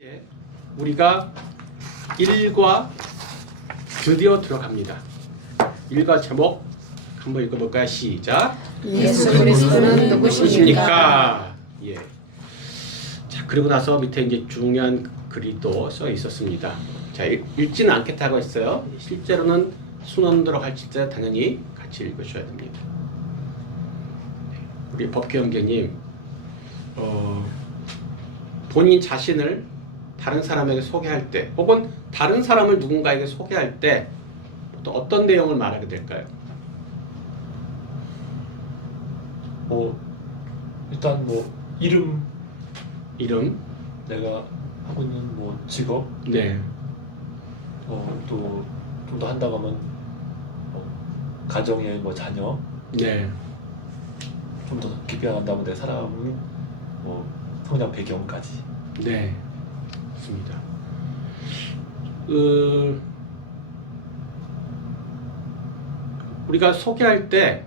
이제 우리가 1과 드디어 들어갑니다. 1과 제목 한번 읽어볼까요? 시작. 예수 그리스도는 누구십니까? 예. 자, 그리고 나서 밑에 이제 중요한 글이 또 써 있었습니다. 자, 읽지는 않겠다고 했어요. 실제로는 순원도록 할 때 당연히 같이 읽으셔야 됩니다. 우리 법기영계님, 본인 자신을 다른 사람에게 소개할 때, 혹은 다른 사람을 누군가에게 소개할 때 보통 어떤 내용을 말하게 될까요? 일단 이름, 내가 하고 있는 직업, 네, 또 좀 더 한다고 하면 가정의 자녀, 네, 좀 더 깊이 나간다면 내 사람의 성장 배경까지. 네, 맞습니다. 우리가 소개할 때,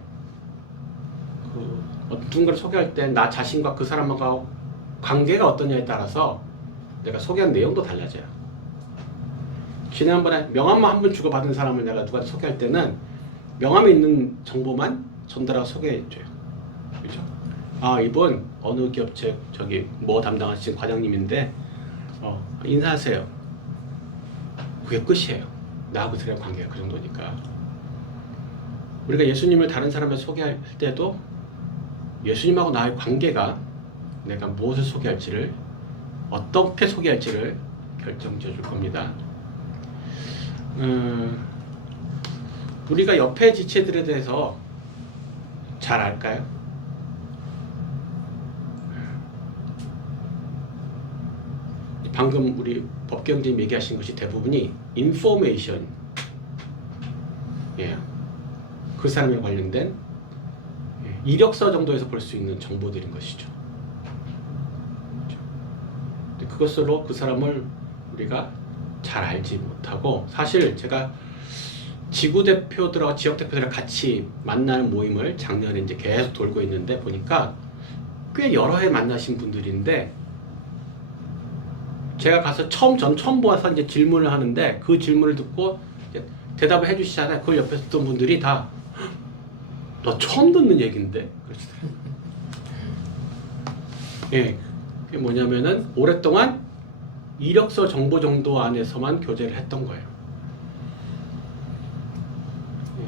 누군가를 소개할 때 나 자신과 그 사람과 관계가 어떠냐에 따라서 내가 소개한 내용도 달라져요. 지난번에 명함만 한 번 주고받은 사람을 내가 누구한테 소개할 때는 명함에 있는 정보만 전달하고 소개해줘요. 그죠? 아, 이분 어느 기업체 뭐 담당하시는 과장님인데 인사하세요. 그게 끝이에요. 나하고 그 사람 관계가 그 정도니까. 우리가 예수님을 다른 사람에 소개할 때도 예수님하고 나의 관계가 내가 무엇을 소개할지를, 어떻게 소개할지를 결정지어 줄 겁니다. 우리가 옆에 지체들에 대해서 잘 알까요? 방금 우리 법경님 얘기하신 것이 대부분이 인포메이션, 예, 그 사람에 관련된 이력서 정도에서 볼 수 있는 정보들인 것이죠. 그것으로 그 사람을 우리가 잘 알지 못하고, 사실 제가 지구 대표들하고 지역 대표들이랑 같이 만나는 모임을 작년에 이제 계속 돌고 있는데 보니까 꽤 여러 해 만나신 분들인데, 제가 가서 전 처음 보아서 이제 질문을 하는데 그 질문을 듣고 이제 대답을 해주시잖아요. 그걸 옆에 있던 분들이 다 너 처음 듣는 얘기인데 그러시더라고요. 예, 그게 뭐냐면은 오랫동안 이력서 정보 정도 안에서만 교제를 했던 거예요. 예.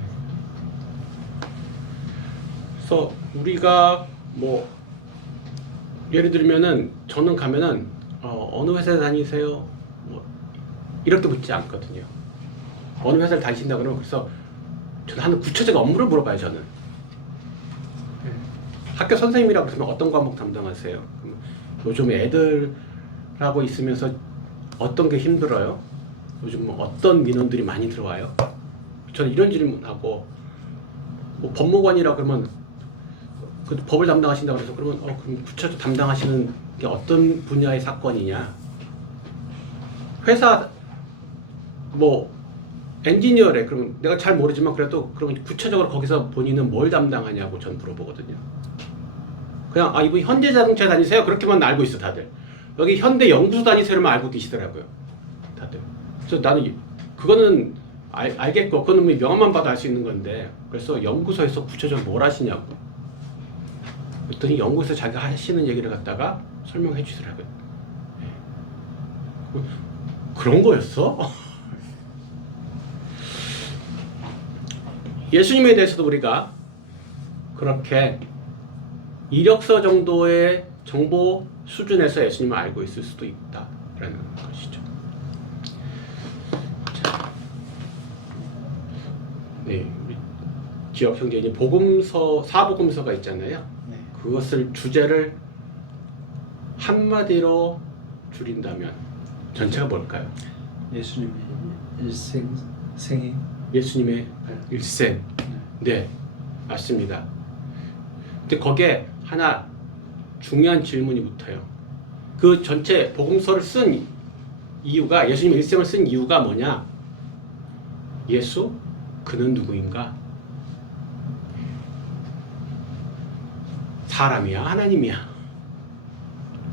그래서 우리가 예를 들면은 저는 가면은 어느 회사에 다니세요? 이렇게 묻지 않거든요. 어느 회사를 다니신다 그러면 그래서 저는 하는 구체적 업무를 물어봐요. 저는 학교 선생님이라고 그러면 어떤 과목 담당하세요? 요즘 애들하고 있으면서 어떤 게 힘들어요? 요즘 어떤 민원들이 많이 들어와요? 저는 이런 질문하고, 법무관이라 그러면 그 법을 담당하신다고 해서 그러면 그럼 구체적으로 담당하시는 게 어떤 분야의 사건이냐? 회사 엔지니어래. 그러면 내가 잘 모르지만 그래도 그러면 구체적으로 거기서 본인은 뭘 담당하냐고 전 물어보거든요. 그냥 이분 현대자동차 다니세요? 그렇게만 알고 있어 다들. 여기 현대 연구소 다니세요만 알고 계시더라고요. 다들. 그래서 나는 그거는 알겠고, 그거는 명함만 봐도 알 수 있는 건데, 그래서 연구소에서 구체적으로 뭘 하시냐고. 그랬더니 연구소에서 자기가 하시는 얘기를 갖다가 설명해 주시더라고요. 그런 거였어? 예수님에 대해서도 우리가 그렇게 이력서 정도의 정보 수준에서 예수님을 알고 있을 수도 있다라는 것이죠. 자, 네, 우리 지역 형제님 복음서, 사복음서가 있잖아요. 네. 그것을 주제를 한마디로 줄인다면 전체가 뭘까요? 예수님의 생애. 예수님의 일생. 네, 맞습니다. 근데 거기에 하나 중요한 질문이 붙어요. 그 전체 복음서를 쓴 이유가, 예수님의 일생을 쓴 이유가 뭐냐? 예수, 그는 누구인가? 사람이야, 하나님이야?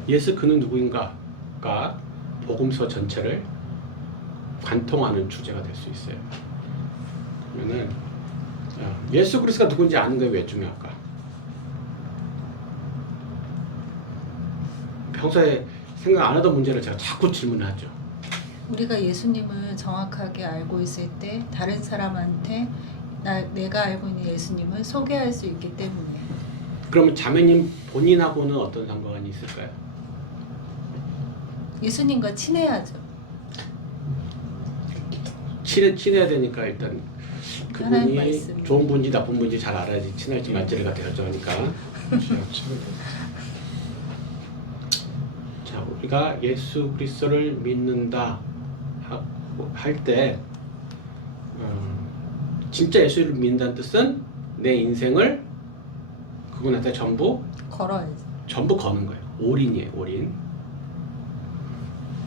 예수, 그는 누구인가가 복음서 전체를 관통하는 주제가 될 수 있어요. 그러면은 예수 그리스도가 누군지 아는 게 왜 중요할까? 평소에 생각 안 하던 문제를 제가 자꾸 질문하죠. 우리가 예수님을 정확하게 알고 있을 때 다른 사람한테 내가 알고 있는 예수님을 소개할 수 있기 때문에. 그러면 자매님 본인하고는 어떤 상관이 있을까요? 예수님과 친해야죠. 친해야 되니까 일단 하나님 그분이 말씀. 좋은 분인지 나쁜 분인지 잘 알아야지 친할지 말지를 갖다 결정하니까. 자, 우리가 예수 그리스도를 믿는다 할 때 진짜 예수를 믿는다는 뜻은 내 인생을 그분한테 전부 걸어야죠. 거는 거예요. 올인이에요, 올인.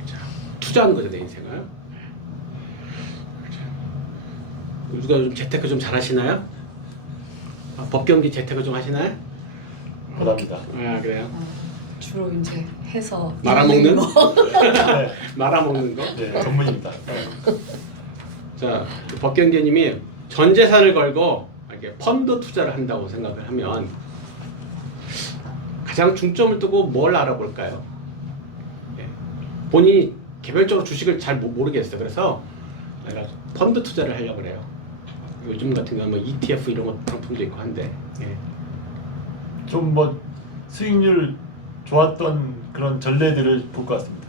자, 투자하는 거죠, 내 인생을. 누가 좀 재테크 좀 잘하시나요? 법경기 재테크 좀 하시나요? 원합니다. 아, 그래요? 주로 이제 해서 말아먹는? 네, 말아먹는 거? 네, 전문입니다. 자, 법경계님이 전 재산을 걸고 이렇게 펀드 투자를 한다고 생각을 하면 가장 중점을 두고 뭘 알아볼까요? 예. 본인이 개별적으로 주식을 잘 모르겠어요. 그래서 내가 펀드 투자를 하려고 그래요. 요즘 같은 경우는 뭐 ETF 이런 거 상품도 있고 한데. 예. 좀 뭐 수익률 좋았던 그런 전례들을 볼 것 같습니다.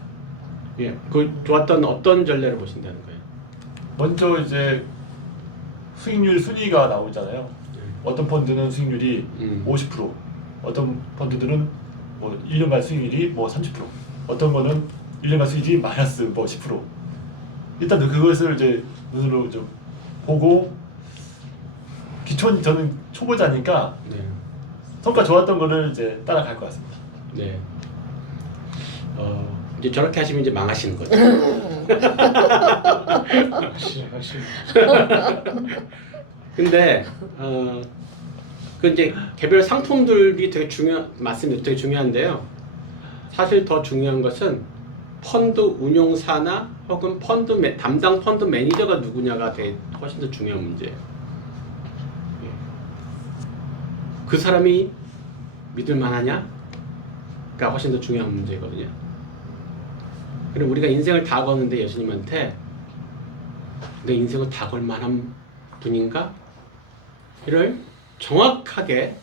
예. 그 좋았던 어떤 전례를 보신다는 거예요? 먼저 이제 수익률 순위가 나오잖아요. 어떤 펀드는 수익률이 50%, 어떤 펀드들은 뭐 1년간 수익률이 뭐 30%, 어떤 거는 1년간 수익이 마이너스 뭐 10%. 일단 그것을 이제 눈으로 좀 보고 저는 초보자니까 네. 성과 성과 좋았던 거를 이제 따라갈 것 같습니다. 네. 이제 저렇게 하시면 이제 망하시는 거죠. 확실히. 근데 그 이제 개별 상품들이 맞습니다. 되게 중요한데요. 사실 더 중요한 것은 펀드 운용사나 혹은 담당 펀드 매니저가 누구냐가 훨씬 더 중요한 문제예요. 예. 그 사람이 믿을 만하냐가 훨씬 더 중요한 문제거든요. 그럼 우리가 인생을 다 거는데 예수님한테 내 인생을 다 걸 만한 분인가? 이를 정확하게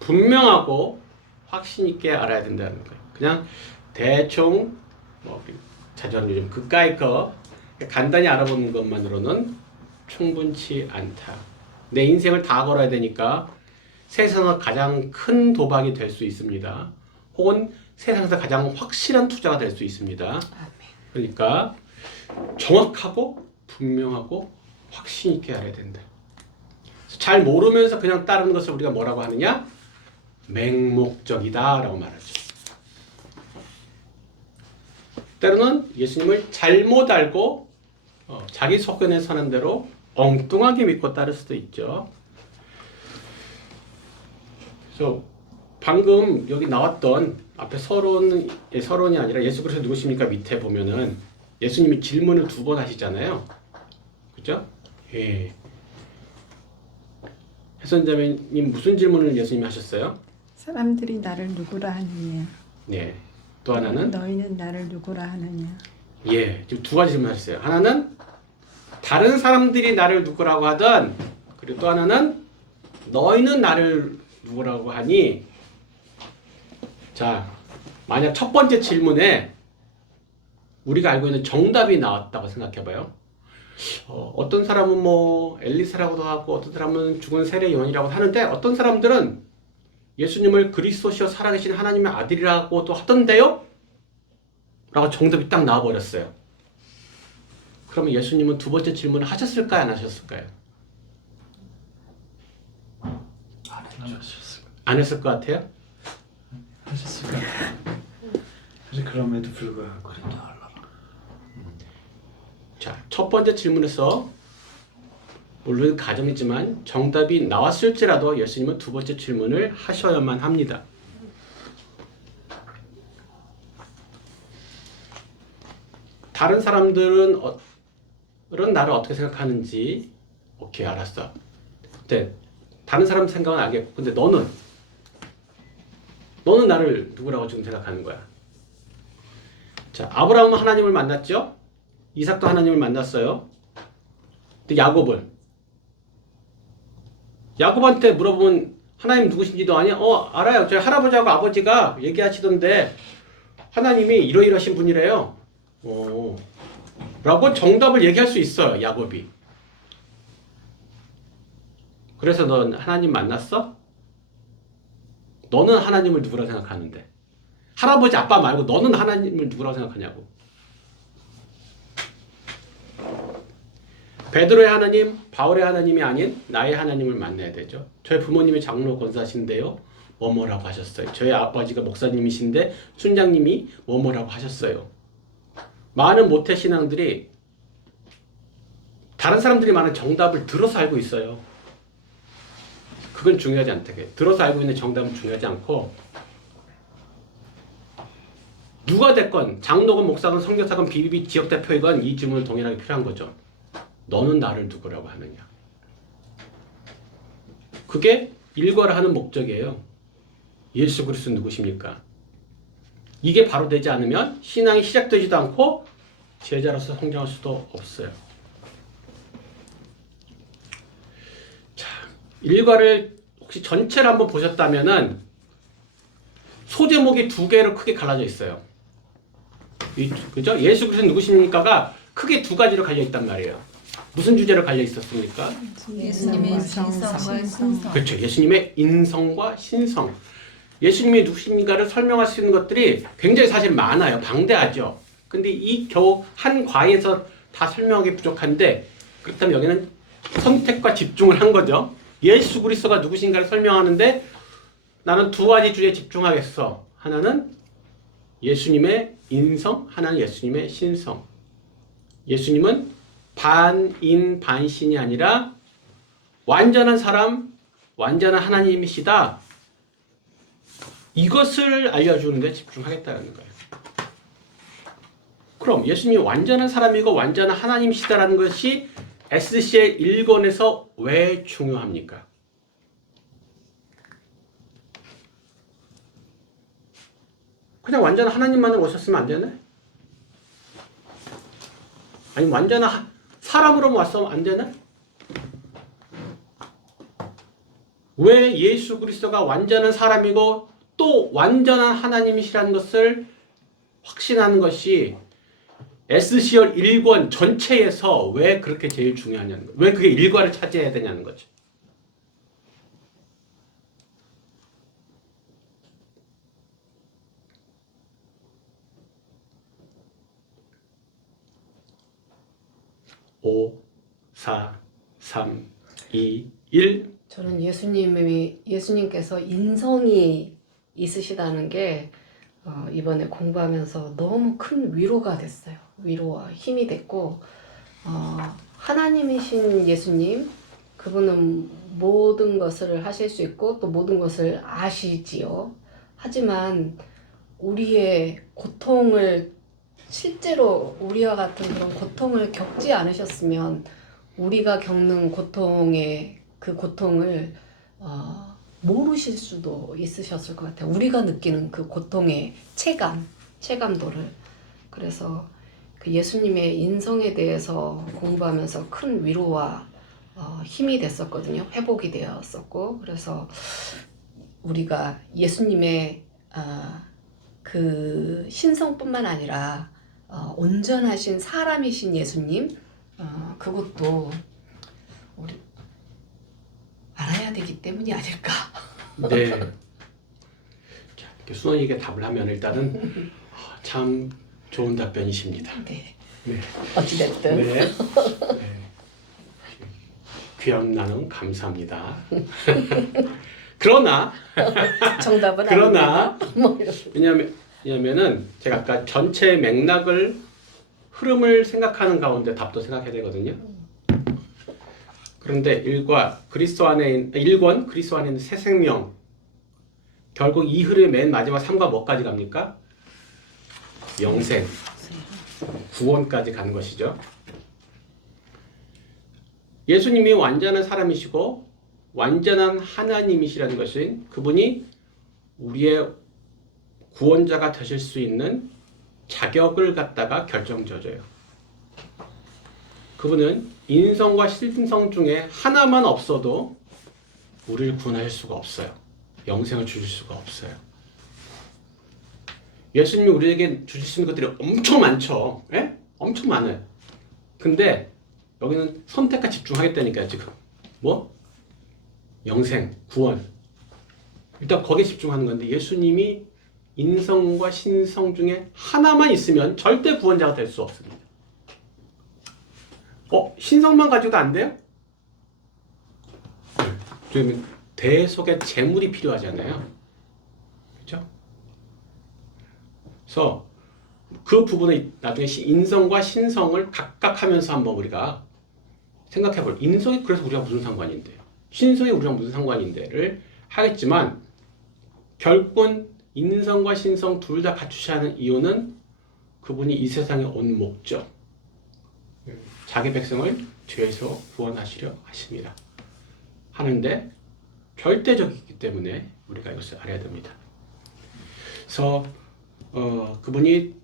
분명하고 확신 있게 알아야 된다는 거예요. 그냥 대충 자주 하는 요즘 그까이 거 간단히 알아보는 것만으로는 충분치 않다. 내 인생을 다 걸어야 되니까 세상에서 가장 큰 도박이 될 수 있습니다. 혹은 세상에서 가장 확실한 투자가 될 수 있습니다. 그러니까 정확하고 분명하고 확신 있게 알아야 된다. 잘 모르면서 그냥 따르는 것을 우리가 뭐라고 하느냐? 맹목적이다 라고 말하죠. 때로는 예수님을 잘못 알고 자기 속견에 서는 대로 엉뚱하게 믿고 따를 수도 있죠. 그래서 방금 여기 나왔던 앞에 서론이 아니라 예수 그리스도 누구십니까? 밑에 보면은 예수님이 질문을 2번 하시잖아요. 그죠? 예. 혜선자매님 무슨 질문을 예수님이 하셨어요? 사람들이 나를 누구라 하느냐? 네. 또 하나는 너희는 나를 누구라 하느냐? 예. 지금 2가지 질문하셨어요. 하나는 다른 사람들이 나를 누구라고 하든, 그리고 또 하나는 너희는 나를 누구라고 하니. 자, 만약 첫 번째 질문에 우리가 알고 있는 정답이 나왔다고 생각해봐요. 어떤 사람은 뭐 엘리사라고도 하고 어떤 사람은 죽은 세례 요한이라고 하는데 어떤 사람들은 예수님을 그리스도시여 살아계신 하나님의 아들이라고도 하던데요? 라고 정답이 딱 나와버렸어요. 그러면 예수님은 2번째 질문을 하셨을까요? 안 하셨을까요? 안 했을 것 같아요? 하셨을 것 같아요. 사실 그럼에도 불구하고 자, 첫 번째 질문에서 물론 가정이지만 정답이 나왔을지라도 예수님은 2번째 질문을 하셔야만 합니다. 다른 사람들은 나를 어떻게 생각하는지 오케이 알았어. 근데 다른 사람 생각은 알겠고 근데 너는 나를 누구라고 지금 생각하는 거야? 자, 아브라함은 하나님을 만났죠? 이삭도 하나님을 만났어요. 근데 야곱한테 물어보면 하나님 누구신지도 아냐? 알아요. 저희 할아버지하고 아버지가 얘기하시던데 하나님이 이러이러신 분이래요. 라고 정답을 얘기할 수 있어요. 야곱이. 그래서 넌 하나님 만났어? 너는 하나님을 누구라고 생각하는데? 할아버지 아빠 말고 너는 하나님을 누구라고 생각하냐고. 베드로의 하나님, 바울의 하나님이 아닌 나의 하나님을 만나야 되죠. 저희 부모님이 장로 권사신데요. 뭐뭐라고 하셨어요. 저희 아버지가 목사님이신데 순장님이 뭐뭐라고 하셨어요. 많은 모태 신앙들이 다른 사람들이 많은 정답을 들어서 알고 있어요. 그건 중요하지 않다게. 들어서 알고 있는 정답은 중요하지 않고 누가 됐건 장로건 목사건 선교사건 비비비 지역대표이건 이 질문을 동일하게 필요한 거죠. 너는 나를 누구라고 하느냐. 그게 일과를 하는 목적이에요. 예수 그리스도 누구십니까? 이게 바로 되지 않으면 신앙이 시작되지도 않고 제자로서 성장할 수도 없어요. 자, 일과를 혹시 전체를 한번 보셨다면은 소제목이 두 개로 크게 갈라져 있어요. 그죠? 예수 그리스도 누구십니까가 크게 두 가지로 갈려 있단 말이에요. 무슨 주제로 갈려 있었습니까? 예수님의 인성과 신성. 그렇죠. 예수님의 인성과 신성. 예수님이 누구십니까를 설명할 수 있는 것들이 굉장히 사실 많아요. 방대하죠. 근데 이 겨우 한 과에서 다 설명하기 부족한데 그렇다면 여기는 선택과 집중을 한 거죠. 예수 그리스도가 누구신가를 설명하는데 나는 두 가지 주제에 집중하겠어. 하나는 예수님의 인성, 하나는 예수님의 신성. 예수님은 반인 반신이 아니라 완전한 사람, 완전한 하나님이시다. 이것을 알려주는 데 집중하겠다는 거예요. 그럼 예수님이 완전한 사람이고 완전한 하나님이시다라는 것이 SCL 1권에서 왜 중요합니까? 그냥 완전한 하나님만을 오셨으면 안 되나? 아니 완전한 사람으로만 왔으면 안 되나? 왜 예수 그리스도가 완전한 사람이고 또 완전한 하나님이시라는 것을 확신하는 것이 SCL 1권 전체에서 왜 그렇게 제일 중요하냐는 거예요. 왜 그게 일과를 차지해야 되냐는 거죠. (5) 4 3 2 1 저는 예수님께서 인성이 있으시다는 게 이번에 공부하면서 너무 큰 위로가 됐어요. 위로와 힘이 됐고 하나님이신 예수님, 그분은 모든 것을 하실 수 있고 또 모든 것을 아시지요. 하지만 우리의 고통을 실제로 우리와 같은 그런 고통을 겪지 않으셨으면 우리가 겪는 그 고통을 모르실 수도 있으셨을 것 같아요. 우리가 느끼는 그 고통의 체감도를. 그래서 그 예수님의 인성에 대해서 공부하면서 큰 위로와 힘이 됐었거든요. 회복이 되었었고, 그래서 우리가 예수님의 그 신성뿐만 아니라 온전하신 사람이신 예수님, 그것도 우리 알아야 되기 때문이 아닐까. 네. 자, 순원이에게 답을 하면 일단은 참 좋은 답변이십니다. 네. 네. 어찌됐든. 네. 네. 귀한 나눔 감사합니다. 그러나 정답은 그러나 아닙니다. 왜냐면은 제가 아까 전체 맥락을 흐름을 생각하는 가운데 답도 생각해야 되거든요. 그런데 1권 그리스도 안에 있는 새 생명, 결국 이 흐름의 맨 마지막 3과 뭐까지 갑니까? 영생. 구원까지 가는 것이죠. 예수님이 완전한 사람이시고 완전한 하나님이시라는 것은 그분이 우리의 구원자가 되실 수 있는 자격을 갖다가 결정져줘요. 그분은 인성과 신성 중에 하나만 없어도 우리를 구원할 수가 없어요. 영생을 주실 수가 없어요. 예수님이 우리에게 주실 수 있는 것들이 엄청 많죠. 예? 엄청 많아요. 근데 여기는 선택과 집중하겠다니까요, 지금. 뭐? 영생, 구원. 일단 거기에 집중하는 건데 예수님이 인성과 신성 중에 하나만 있으면 절대 구원자가 될 수 없습니다. 신성만 가지고도 안 돼요? 좀 대속의 제물이 필요하잖아요. 그렇죠? 그래서 그 부분을 나중에 인성과 신성을 각각 하면서 한번 우리가 생각해 볼. 인성이 그래서 우리가 무슨 상관인데요? 신성이 우리랑 무슨 상관인데를 하겠지만 결국은 인성과 신성 둘 다 갖추셔야 하는 이유는 그분이 이 세상에 온 목적. 자기 백성을 죄에서 구원하시려 하십니다. 하는데 절대적이기 때문에 우리가 이것을 알아야 됩니다. 그래서 그분이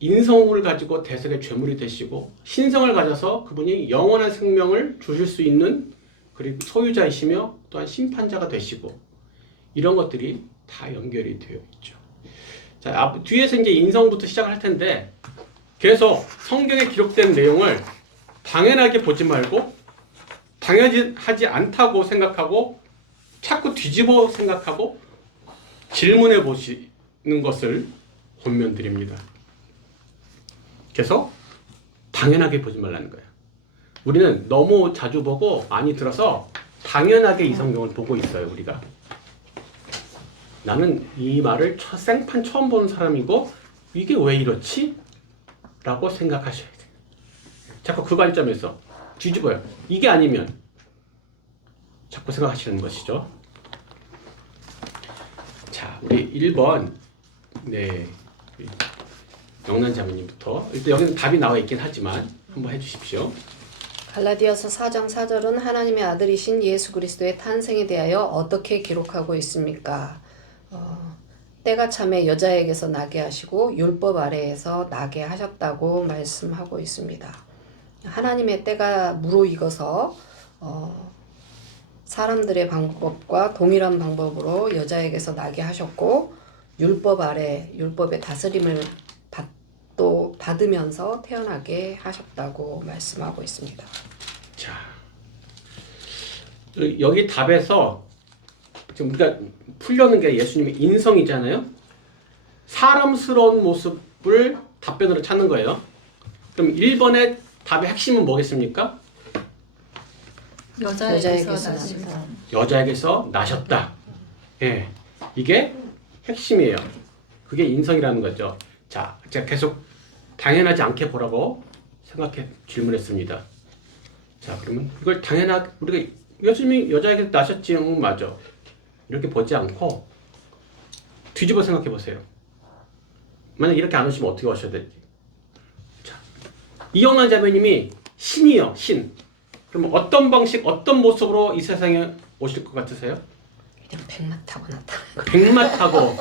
인성을 가지고 대속의 죄물이 되시고 신성을 가져서 그분이 영원한 생명을 주실 수 있는 그리고 소유자이시며 또한 심판자가 되시고 이런 것들이 다 연결이 되어 있죠. 자, 뒤에서 이제 인성부터 시작을 할 텐데 계속 성경에 기록된 내용을 당연하게 보지 말고 당연하지 않다고 생각하고 자꾸 뒤집어 생각하고 질문해 보시는 것을 권면드립니다. 계속 당연하게 보지 말라는 거예요. 우리는 너무 자주 보고 많이 들어서 당연하게 이 성경을 보고 있어요. 우리가. 나는 이 말을 생판 처음 보는 사람이고 이게 왜 이렇지? 라고 생각하셔야 돼요. 자꾸 그 관점에서 뒤집어요. 이게 아니면 자꾸 생각하시는 것이죠. 자, 우리 1번 영란 자매님부터 일단 여기는 답이 나와 있긴 하지만 한번 해주십시오. 갈라디아서 4장 4절은 하나님의 아들이신 예수 그리스도의 탄생에 대하여 어떻게 기록하고 있습니까? 때가 참에 여자에게서 나게 하시고 율법 아래에서 나게 하셨다고 말씀하고 있습니다. 하나님의 때가 무르익어서 사람들의 방법과 동일한 방법으로 여자에게서 나게 하셨고 율법 아래 율법의 다스림을 또 받으면서 태어나게 하셨다고 말씀하고 있습니다. 자, 여기 답에서 지금 우리가 풀려는 게 예수님의 인성이잖아요. 사람스러운 모습을 답변으로 찾는 거예요. 그럼 1번의 답의 핵심은 뭐겠습니까? 여자에게서 나셨다. 여자에게서 나셨다. 예, 이게 핵심이에요. 그게 인성이라는 거죠. 자, 제가 계속 당연하지 않게 보라고 생각해 질문했습니다. 자, 그러면 이걸 당연하게 우리가 예수님이 여자에게서 나셨지, 맞아. 이렇게 보지 않고 뒤집어 생각해 보세요. 만약 이렇게 안 오시면 어떻게 오셔야 될지. 자, 이영란 자매님이 신이요, 신. 그러면 어떤 방식, 어떤 모습으로 이 세상에 오실 것 같으세요? 그냥 백마 타고 나타나는 백마 타고.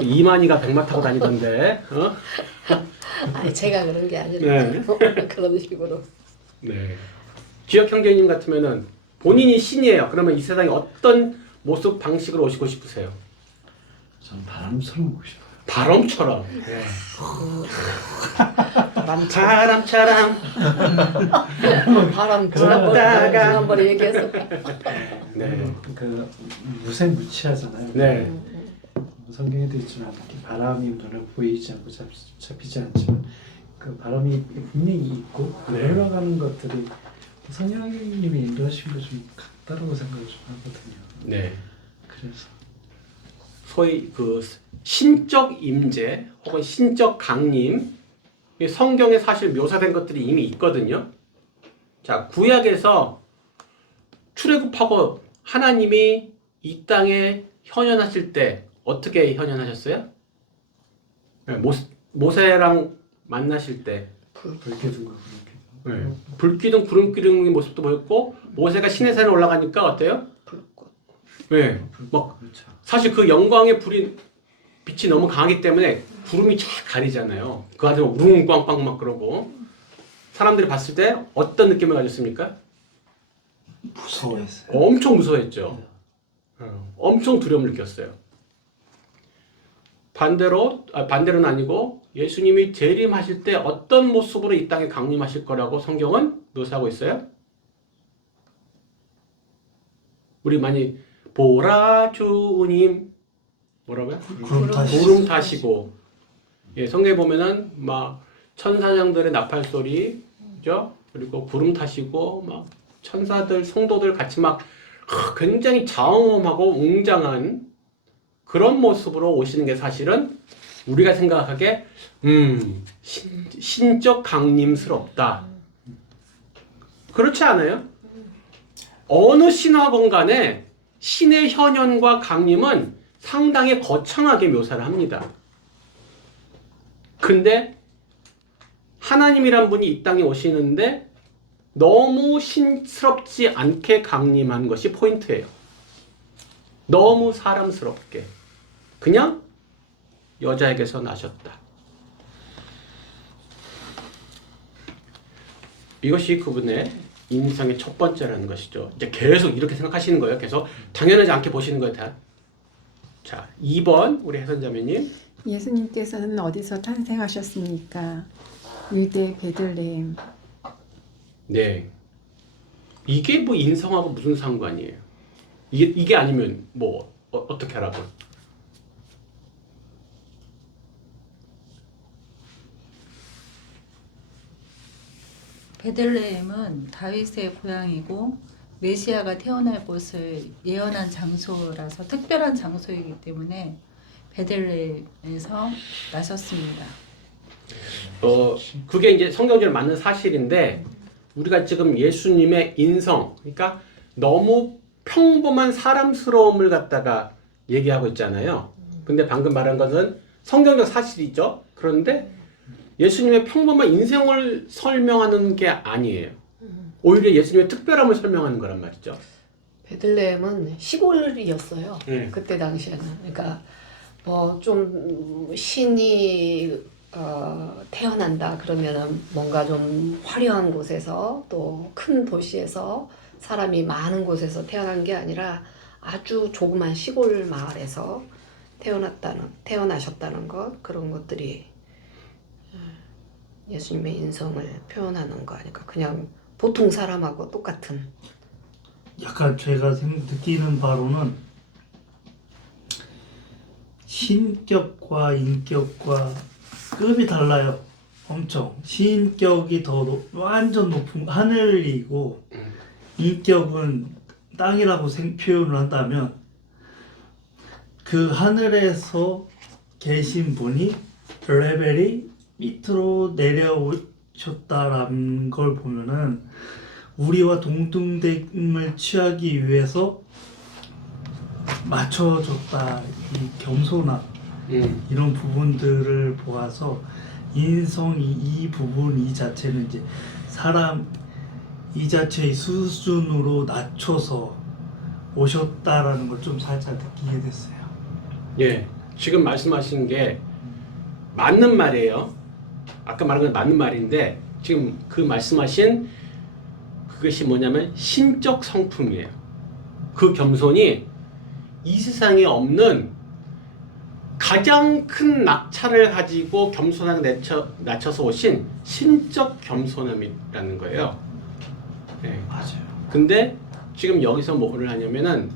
이만희가 백마 타고 다니던데. 아니 제가 그런 게 아니라 네. 그런 식으로. 네. 지역 형제님 같으면은 본인이 신이에요. 그러면 이 세상에 어떤 모습 방식으로 오시고 싶으세요? 전 바람처럼 오고 싶어요. 바람처럼. 네. 바람처럼. 바람 그러다가. 지난번에 얘기했었다. 네. 그 무색무취하잖아요. 네. 성경에도 있지만 이렇게 바람이 눈에 보이지 않고 잡히지 않지만 그 바람이 분명히 있고 네. 흘러가는 것들이 성령님이 인도하신 것좀 같다고 생각을 좀 하거든요. 네. 그래서 소위 그 신적 임재 혹은 신적 강림, 이 성경에 사실 묘사된 것들이 이미 있거든요. 자, 구약에서 출애굽하고 하나님이 이 땅에 현현하실 때 어떻게 현현하셨어요? 네, 모세랑 만나실 때 불기둥과 구름 네, 불기둥 구름기둥의 모습도 보였고 모세가 시내산에 올라가니까 어때요? 불꽃. 네, 막 그렇죠. 사실 그 영광의 빛이 너무 강하기 때문에 구름이 쫙 가리잖아요. 그 안에 우릉꽝꽝 막 그러고 사람들이 봤을 때 어떤 느낌을 가졌습니까? 무서워했어요. 엄청 무서워했죠. 엄청 두려움을 느꼈어요. 반대로는 아니고 예수님이 재림하실 때 어떤 모습으로 이 땅에 강림하실 거라고 성경은 묘사하고 있어요. 우리 많이 보라 주님 뭐라고요? 구름 타시고 예, 성경에 보면은 막 천사장들의 나팔 소리죠. 그리고 구름 타시고 막 천사들 성도들 같이 막 굉장히 장엄하고 웅장한 그런 모습으로 오시는 게 사실은 우리가 생각하기에 신적 강림스럽다. 그렇지 않아요? 어느 신화건 간에 신의 현현과 강림은 상당히 거창하게 묘사를 합니다. 근데 하나님이란 분이 이 땅에 오시는데 너무 신스럽지 않게 강림한 것이 포인트예요. 너무 사람스럽게 그냥 여자에게서 나셨다. 이것이 그분의 인생의 첫 번째라는 것이죠. 이제 계속 이렇게 생각하시는 거예요. 계속 당연하지 않게 보시는 거예요. 다. 자, 2번 우리 해선자매님. 예수님께서는 어디서 탄생하셨습니까? 유대 베들레헴. 네. 이게 뭐 인성하고 무슨 상관이에요? 이게 아니면 뭐 어떻게 하라고? 베들레헴은 다윗의 고향이고 메시아가 태어날 곳을 예언한 장소라서 특별한 장소이기 때문에 베들레헴에서 나셨습니다. 그게 이제 성경적으로 맞는 사실인데 우리가 지금 예수님의 인성, 그러니까 너무 평범한 사람스러움을 갖다가 얘기하고 있잖아요. 근데 방금 말한 것은 성경적 사실이죠. 그런데 예수님의 평범한 인생을 설명하는 게 아니에요. 오히려 예수님의 특별함을 설명하는 거란 말이죠. 베들레헴은 시골이었어요. 네. 그때 당시에는. 그러니까 뭐 좀 신이 태어난다 그러면은 뭔가 좀 화려한 곳에서 또 큰 도시에서 사람이 많은 곳에서 태어난 게 아니라 아주 조그만 시골 마을에서 태어나셨다는 것, 그런 것들이 예수님의 인성을 표현하는 거 아닐까. 그냥 보통 사람하고 똑같은. 약간 제가 느끼는 바로는 신격과 인격과 급이 달라요. 엄청. 신격이 더 완전 높은 하늘이고 인격은 땅이라고 표현을 한다면 그 하늘에서 계신 분이 레벨이 밑으로 내려오셨다라는 걸 보면은 우리와 동등됨을 취하기 위해서 맞춰줬다. 이 겸손함 이런 부분들을 보아서 인성이 이 부분 이 자체는 이제 사람 이 자체의 수준으로 낮춰서 오셨다라는 걸 좀 살짝 느끼게 됐어요. 예, 지금 말씀하신 게 맞는 말이에요. 아까 말한 건 맞는 말인데 지금 그 말씀하신 그것이 뭐냐면 신적 성품이에요. 그 겸손이 이 세상에 없는 가장 큰 낙차를 가지고 겸손하게 낮춰서 오신 신적 겸손함이라는 거예요. 네. 맞아요. 근데 지금 여기서 뭐를 하냐면은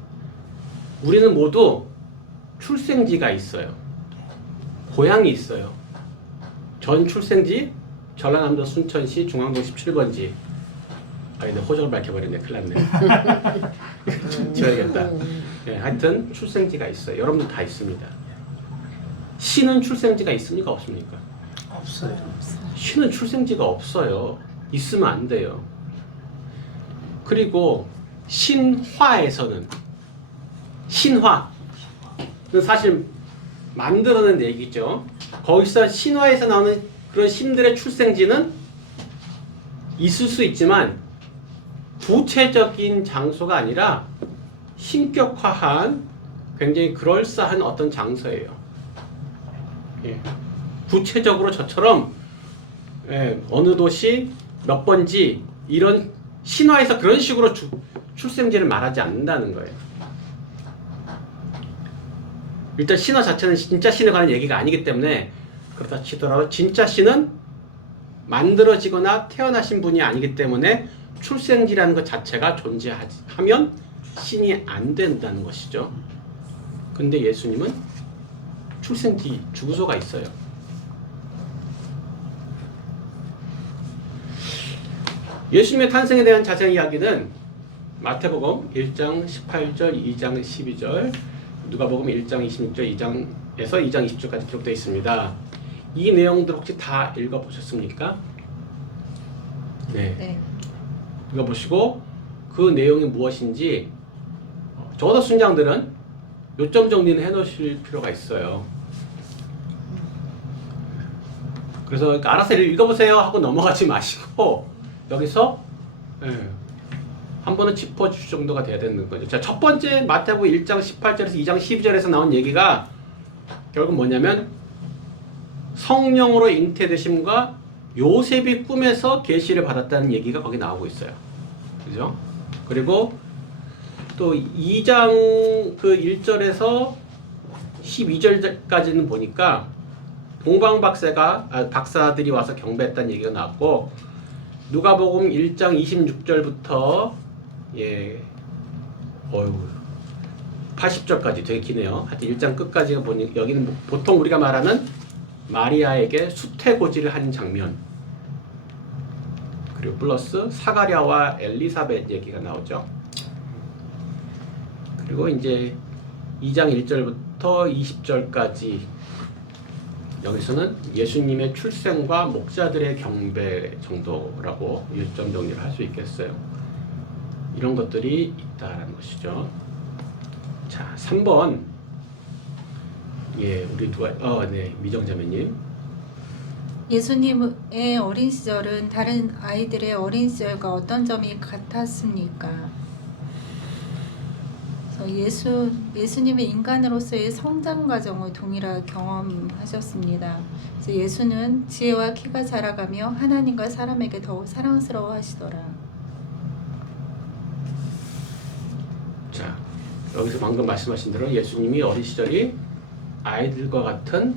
우리는 모두 출생지가 있어요. 고향이 있어요. 전 출생지 전라남도 순천시 중앙동 17번지. 근데 호적을 밝혀버렸네. 큰일 났네. 지워야겠다. 네, 하여튼 출생지가 있어요. 여러분들 다 있습니다. 신은 출생지가 있습니까? 없습니까? 없어요. 신은 출생지가 없어요. 있으면 안 돼요. 그리고 신화에서는 신화는 사실 만들어낸 얘기죠. 거기서 신화에서 나오는 그런 신들의 출생지는 있을 수 있지만 구체적인 장소가 아니라 신격화한 굉장히 그럴싸한 어떤 장소예요. 예. 구체적으로 저처럼 어느 도시 몇 번지 이런 신화에서 그런 식으로 출생지를 말하지 않는다는 거예요. 일단 신화 자체는 진짜 신에 관한 얘기가 아니기 때문에 그렇다 치더라도 진짜 신은 만들어지거나 태어나신 분이 아니기 때문에 출생지라는 것 자체가 존재하면 신이 안 된다는 것이죠. 근데 예수님은 출생지, 주소가 있어요. 예수님의 탄생에 대한 자세한 이야기는 마태복음 1장 18절, 2장 12절, 누가복음 1장 26절, 2장에서 2장 20절까지 기록되어 있습니다. 이 내용들 혹시 다 읽어보셨습니까? 네. 읽어보시고 그 내용이 무엇인지 적어도 순장들은 요점 정리는 해놓으실 필요가 있어요. 그래서 알아서 읽어보세요 하고 넘어가지 마시고 여기서 한 번은 짚어줄 정도가 돼야 되는 거죠. 자, 첫 번째 마태복음 1장 18절에서 2장 12절에서 나온 얘기가 결국 뭐냐면 성령으로 잉태되심과 요셉이 꿈에서 계시를 받았다는 얘기가 거기 나오고 있어요. 그죠? 그리고 또 2장 그 1절에서 12절까지는 보니까 박사들이 와서 경배했다는 얘기가 나왔고 누가복음 1장 26절부터 80절까지 되게 기네요. 하여튼 1장 끝까지가 보니 여기는 보통 우리가 말하는 마리아에게 수태고지를 한 장면 그리고 플러스 사가랴와 엘리사벳 얘기가 나오죠. 그리고 이제 2장 1절부터 20절까지 여기서는 예수님의 출생과 목자들의 경배 정도라고 요점 정리를 할 수 있겠어요. 이런 것들이 있다라는 것이죠. 자, 3번. 우리 미정자매님. 예수님의 어린 시절은 다른 아이들의 어린 시절과 어떤 점이 같았습니까? 예수님의 인간으로서의 성장 과정을 동일하게 경험하셨습니다. 그래서 예수는 지혜와 키가 자라가며 하나님과 사람에게 더욱 사랑스러워 하시더라. 자, 여기서 방금 말씀하신 대로 예수님이 어린 시절이 아이들과 같은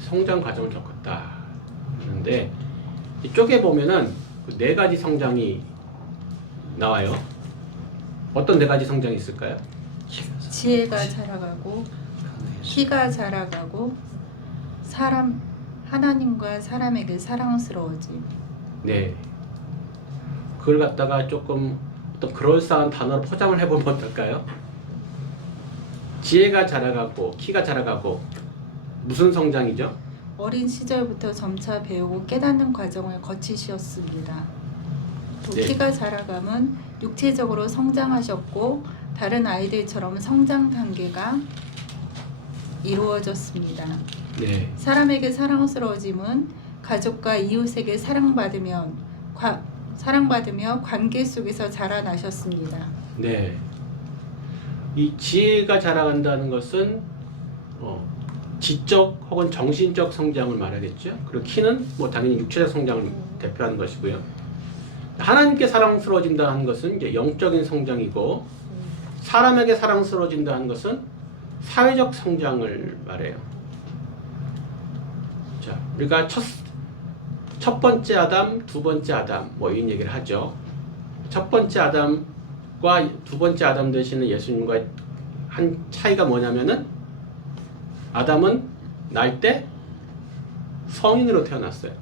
성장 과정을 겪었다. 그런데 이쪽에 보면은 그 4가지 성장이 나와요. 어떤 4가지 성장이 있을까요? 지혜가 자라가고 키가 자라가고 하나님과 사람에게 사랑스러워짐. 네. 그걸 갖다가 조금 어떤 그럴싸한 단어로 포장을 해보면 어떨까요? 지혜가 자라가고 키가 자라가고 무슨 성장이죠? 어린 시절부터 점차 배우고 깨닫는 과정을 거치셨습니다. 또 네. 키가 자라감은 육체적으로 성장하셨고 다른 아이들처럼 성장 단계가 이루어졌습니다. 네. 사람에게 사랑스러워짐은 가족과 이웃에게 사랑받으며 관계 속에서 자라나셨습니다. 네. 이 지혜가 자라간다는 것은 지적 혹은 정신적 성장을 말하겠죠. 그리고 키는 당연히 육체적 성장을 대표하는 것이고요. 하나님께 사랑스러워진다는 것은 이제 영적인 성장이고 사람에게 사랑스러워진다는 것은 사회적 성장을 말해요. 자, 우리가 첫 번째 아담, 두 번째 아담 이런 얘기를 하죠. 첫 번째 아담과 두 번째 아담 되시는 예수님과 한 차이가 뭐냐면은 아담은 날 때 성인으로 태어났어요.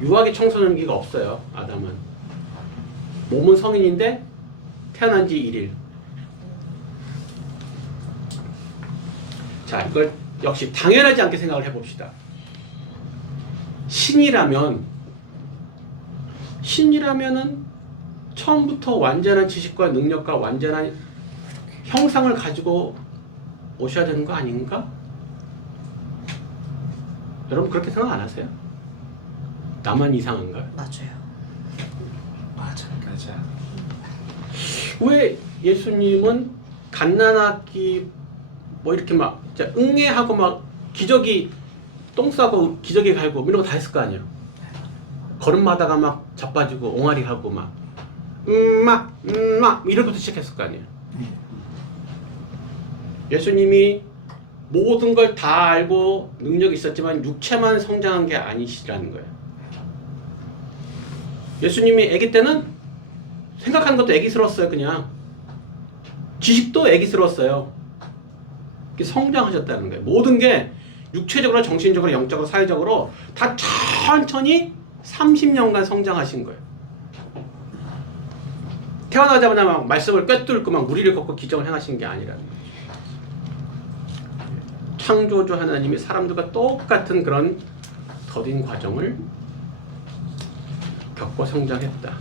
유아기 청소년기가 없어요. 아담은 몸은 성인인데 태어난 지 1일. 자, 이걸 역시 당연하지 않게 생각을 해봅시다. 신이라면은 처음부터 완전한 지식과 능력과 완전한 형상을 가지고 오셔야 되는 거 아닌가? 여러분 그렇게 생각 안 하세요? 나만 이상한가? 맞아요. 맞아. 왜 예수님은 갓난아기 뭐 이렇게 막 진짜 응애하고 막 기저귀 똥 싸고 기저귀 갈고 이런 거 다 했을 거 아니에요. 걸음마다가 막 자빠지고 옹알이 하고 막 이런 것도 시작했을 거 아니에요. 예수님이 모든 걸 다 알고 능력이 있었지만 육체만 성장한 게 아니시라는 거예요. 예수님이 아기 때는 생각하는 것도 애기스러웠어요. 그냥 지식도 애기스러웠어요. 성장하셨다는 거예요. 모든 게 육체적으로, 정신적으로, 영적으로, 사회적으로 다 천천히 30년간 성장하신 거예요. 태어나자마자 막 말씀을 꿰뚫고 막 무리를 걷고 기적을 행하신 게 아니라는 거예요. 창조주 하나님이 사람들과 똑같은 그런 더딘 과정을 겪고 성장했다.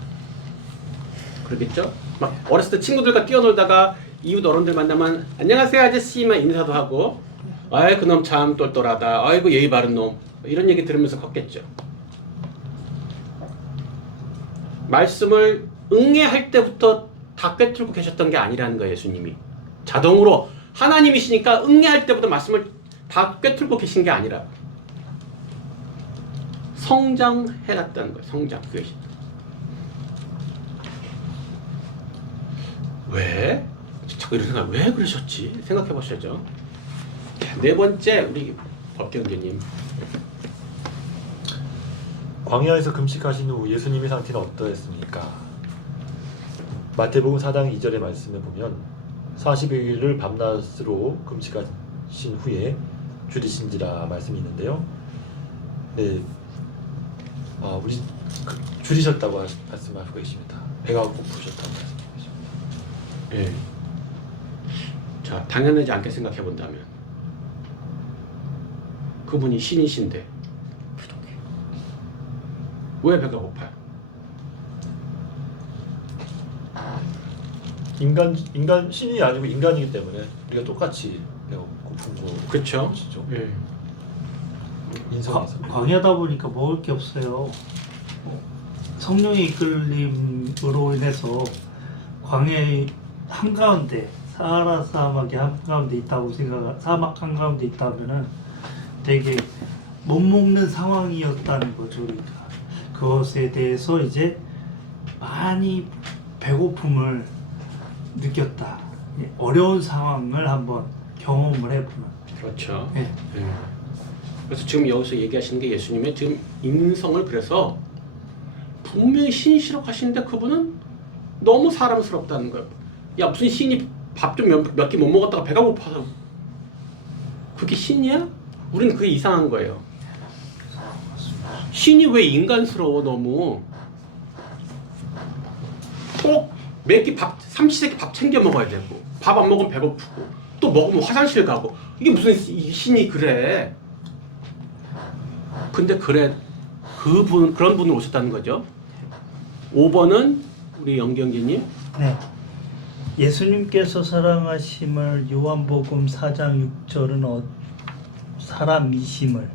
그러겠죠? 막 어렸을 때 친구들과 뛰어놀다가 이웃 어른들 만나면 안녕하세요 아저씨만 인사도 하고 아이 그놈 참 똘똘하다. 아이고 예의 바른 놈. 이런 얘기 들으면서 컸겠죠. 말씀을 응애할 때부터 다 꿰뚫고 계셨던 게 아니라는 거예요. 예수님이 자동으로 하나님이시니까 응애할 때부터 말씀을 다 꿰뚫고 계신 게 아니라 성장해갔다는 거예요. 성장. 그것이 왜? 자꾸 이런 생각 왜 그러셨지? 생각해 보셔야죠. 네 번째 우리 법경제님. 광야에서 금식하신 후 예수님의 상태는 어떠했습니까? 마태복음 4장 2절의 말씀에 보면 40일을 밤낮으로 금식하신 후에 줄이신지라 말씀이 있는데요. 네, 우리 줄이셨다고 말씀하고 계십니다. 배가 고프셨다고 말씀하고 계십니다. 예. 자, 당연하지 않게 생각해 본다면 그분이 신이신데 왜 배가 고파요? 인간 신이 아니고 인간이기 때문에 우리가 똑같이 배가 고픈 거 그렇죠. 것이죠. 예. 인성에서. 광야다 보니까 먹을 게 없어요. 성령의 이끌림으로 인해서 광야의 한가운데 사하라 사막의 한가운데 있다고 사막 한가운데 있다면은 되게 못 먹는 상황이었다는 거죠. 그러니까 그것에 대해서 이제 많이 배고픔을 느꼈다. 어려운 상황을 한번 경험을 해보는. 그렇죠. 예. 예. 그래서 지금 여기서 얘기하시는 게 예수님의 지금 인성을 그래서 분명히 신이시라고 하시는데 그분은 너무 사람스럽다는 거예요. 야 무슨 신이 밥 좀 몇 끼 못 먹었다가 배가 고파서 그게 신이야? 우리는 그게 이상한 거예요. 신이 왜 인간스러워 너무 꼭 매끼 밥 삼시세끼 밥 챙겨 먹어야 되고 밥 안 먹으면 배고프고 또 먹으면 화장실 가고 이게 무슨 신이 그래. 근데 그래 그런 분이 오셨다는 거죠. 5번은 우리 영경기님. 네. 예수님께서 사랑하심을 요한복음 4장 6절은 사람이심을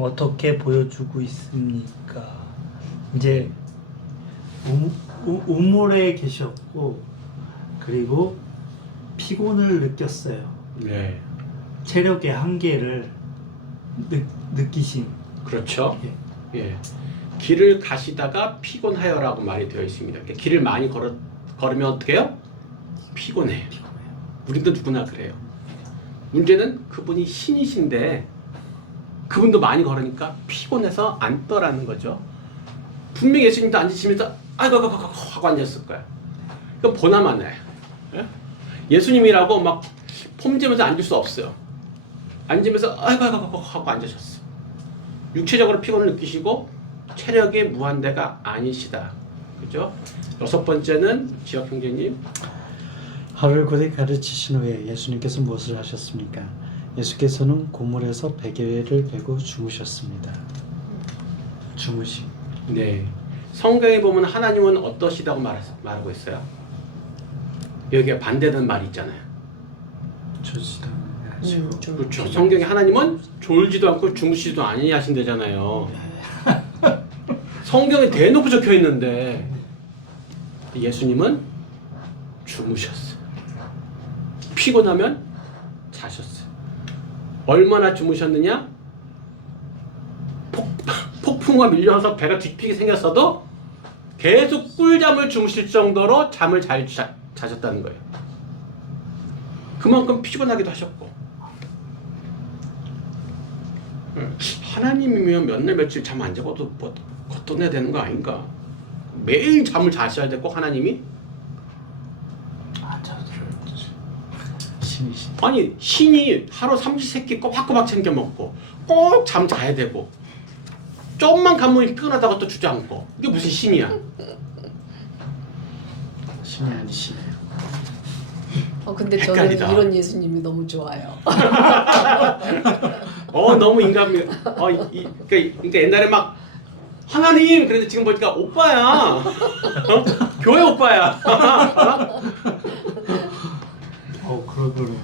어떻게 보여주고 있습니까? 이제 우물에 계셨고 그리고 피곤을 느꼈어요. 네. 체력의 한계를 느끼신. 그렇죠. 예. 예. 길을 가시다가 피곤하여라고 말이 되어 있습니다. 그러니까 길을 많이 걸으면 어떻게 해요? 피곤해요. 우리도 누구나 그래요. 문제는 그분이 신이신데 그분도 많이 걸으니까 피곤해서 앉더라는 거죠. 분명히 예수님도 앉으시면서 아이고 하고 앉았을 거야. 그건 보나마나 해요. 예? 예수님이라고 막 폼지면서 앉을 수 없어요. 앉으면서 아이고 하고 앉으셨어. 육체적으로 피곤을 느끼시고 체력이 무한대가 아니시다. 그죠? 6번째는 지역 형제님. 하루를 고되게 가르치신 후에 예수님께서 무엇을 하셨습니까? 예수께서는 고물에서 베개를 베고 주무셨습니다. 주무심. 네. 성경에 보면 하나님은 어떠시다고 말하고 있어요? 여기에 반대되는 말이 있잖아요. 조지다. 그렇죠. 성경에 하나님은 졸지도 않고 주무시지도 아니하신대잖아요. 성경에 대놓고 적혀 있는데 예수님은 주무셨어요. 피곤하면 자셨어요. 얼마나 주무셨느냐? 폭풍과 밀려서 배가 뒤피게 생겼어도 계속 꿀잠을 주무실 정도로 잠을 잘 자셨다는 거예요. 그만큼 피곤하기도 하셨고. 하나님이면 몇 날 며칠 잠 안 자고도 뭐 걷어내야 되는 거 아닌가? 매일 잠을 자셔야 돼 꼭 하나님이? 신이신. 아니 신이 하루 삼시세끼 꼬박꼬박 챙겨 먹고 꼭 잠 자야 되고 좀만 가면 피곤하다고 또 주저앉고 이게 무슨 신이야? 신이 아니시네요. 근데 저는 헷갈리다. 이런 예수님이 너무 좋아요. 너무 인간미. 그러니까 옛날에 막 하나님 그런데 지금 보니까 오빠야. 교회 오빠야. 그러면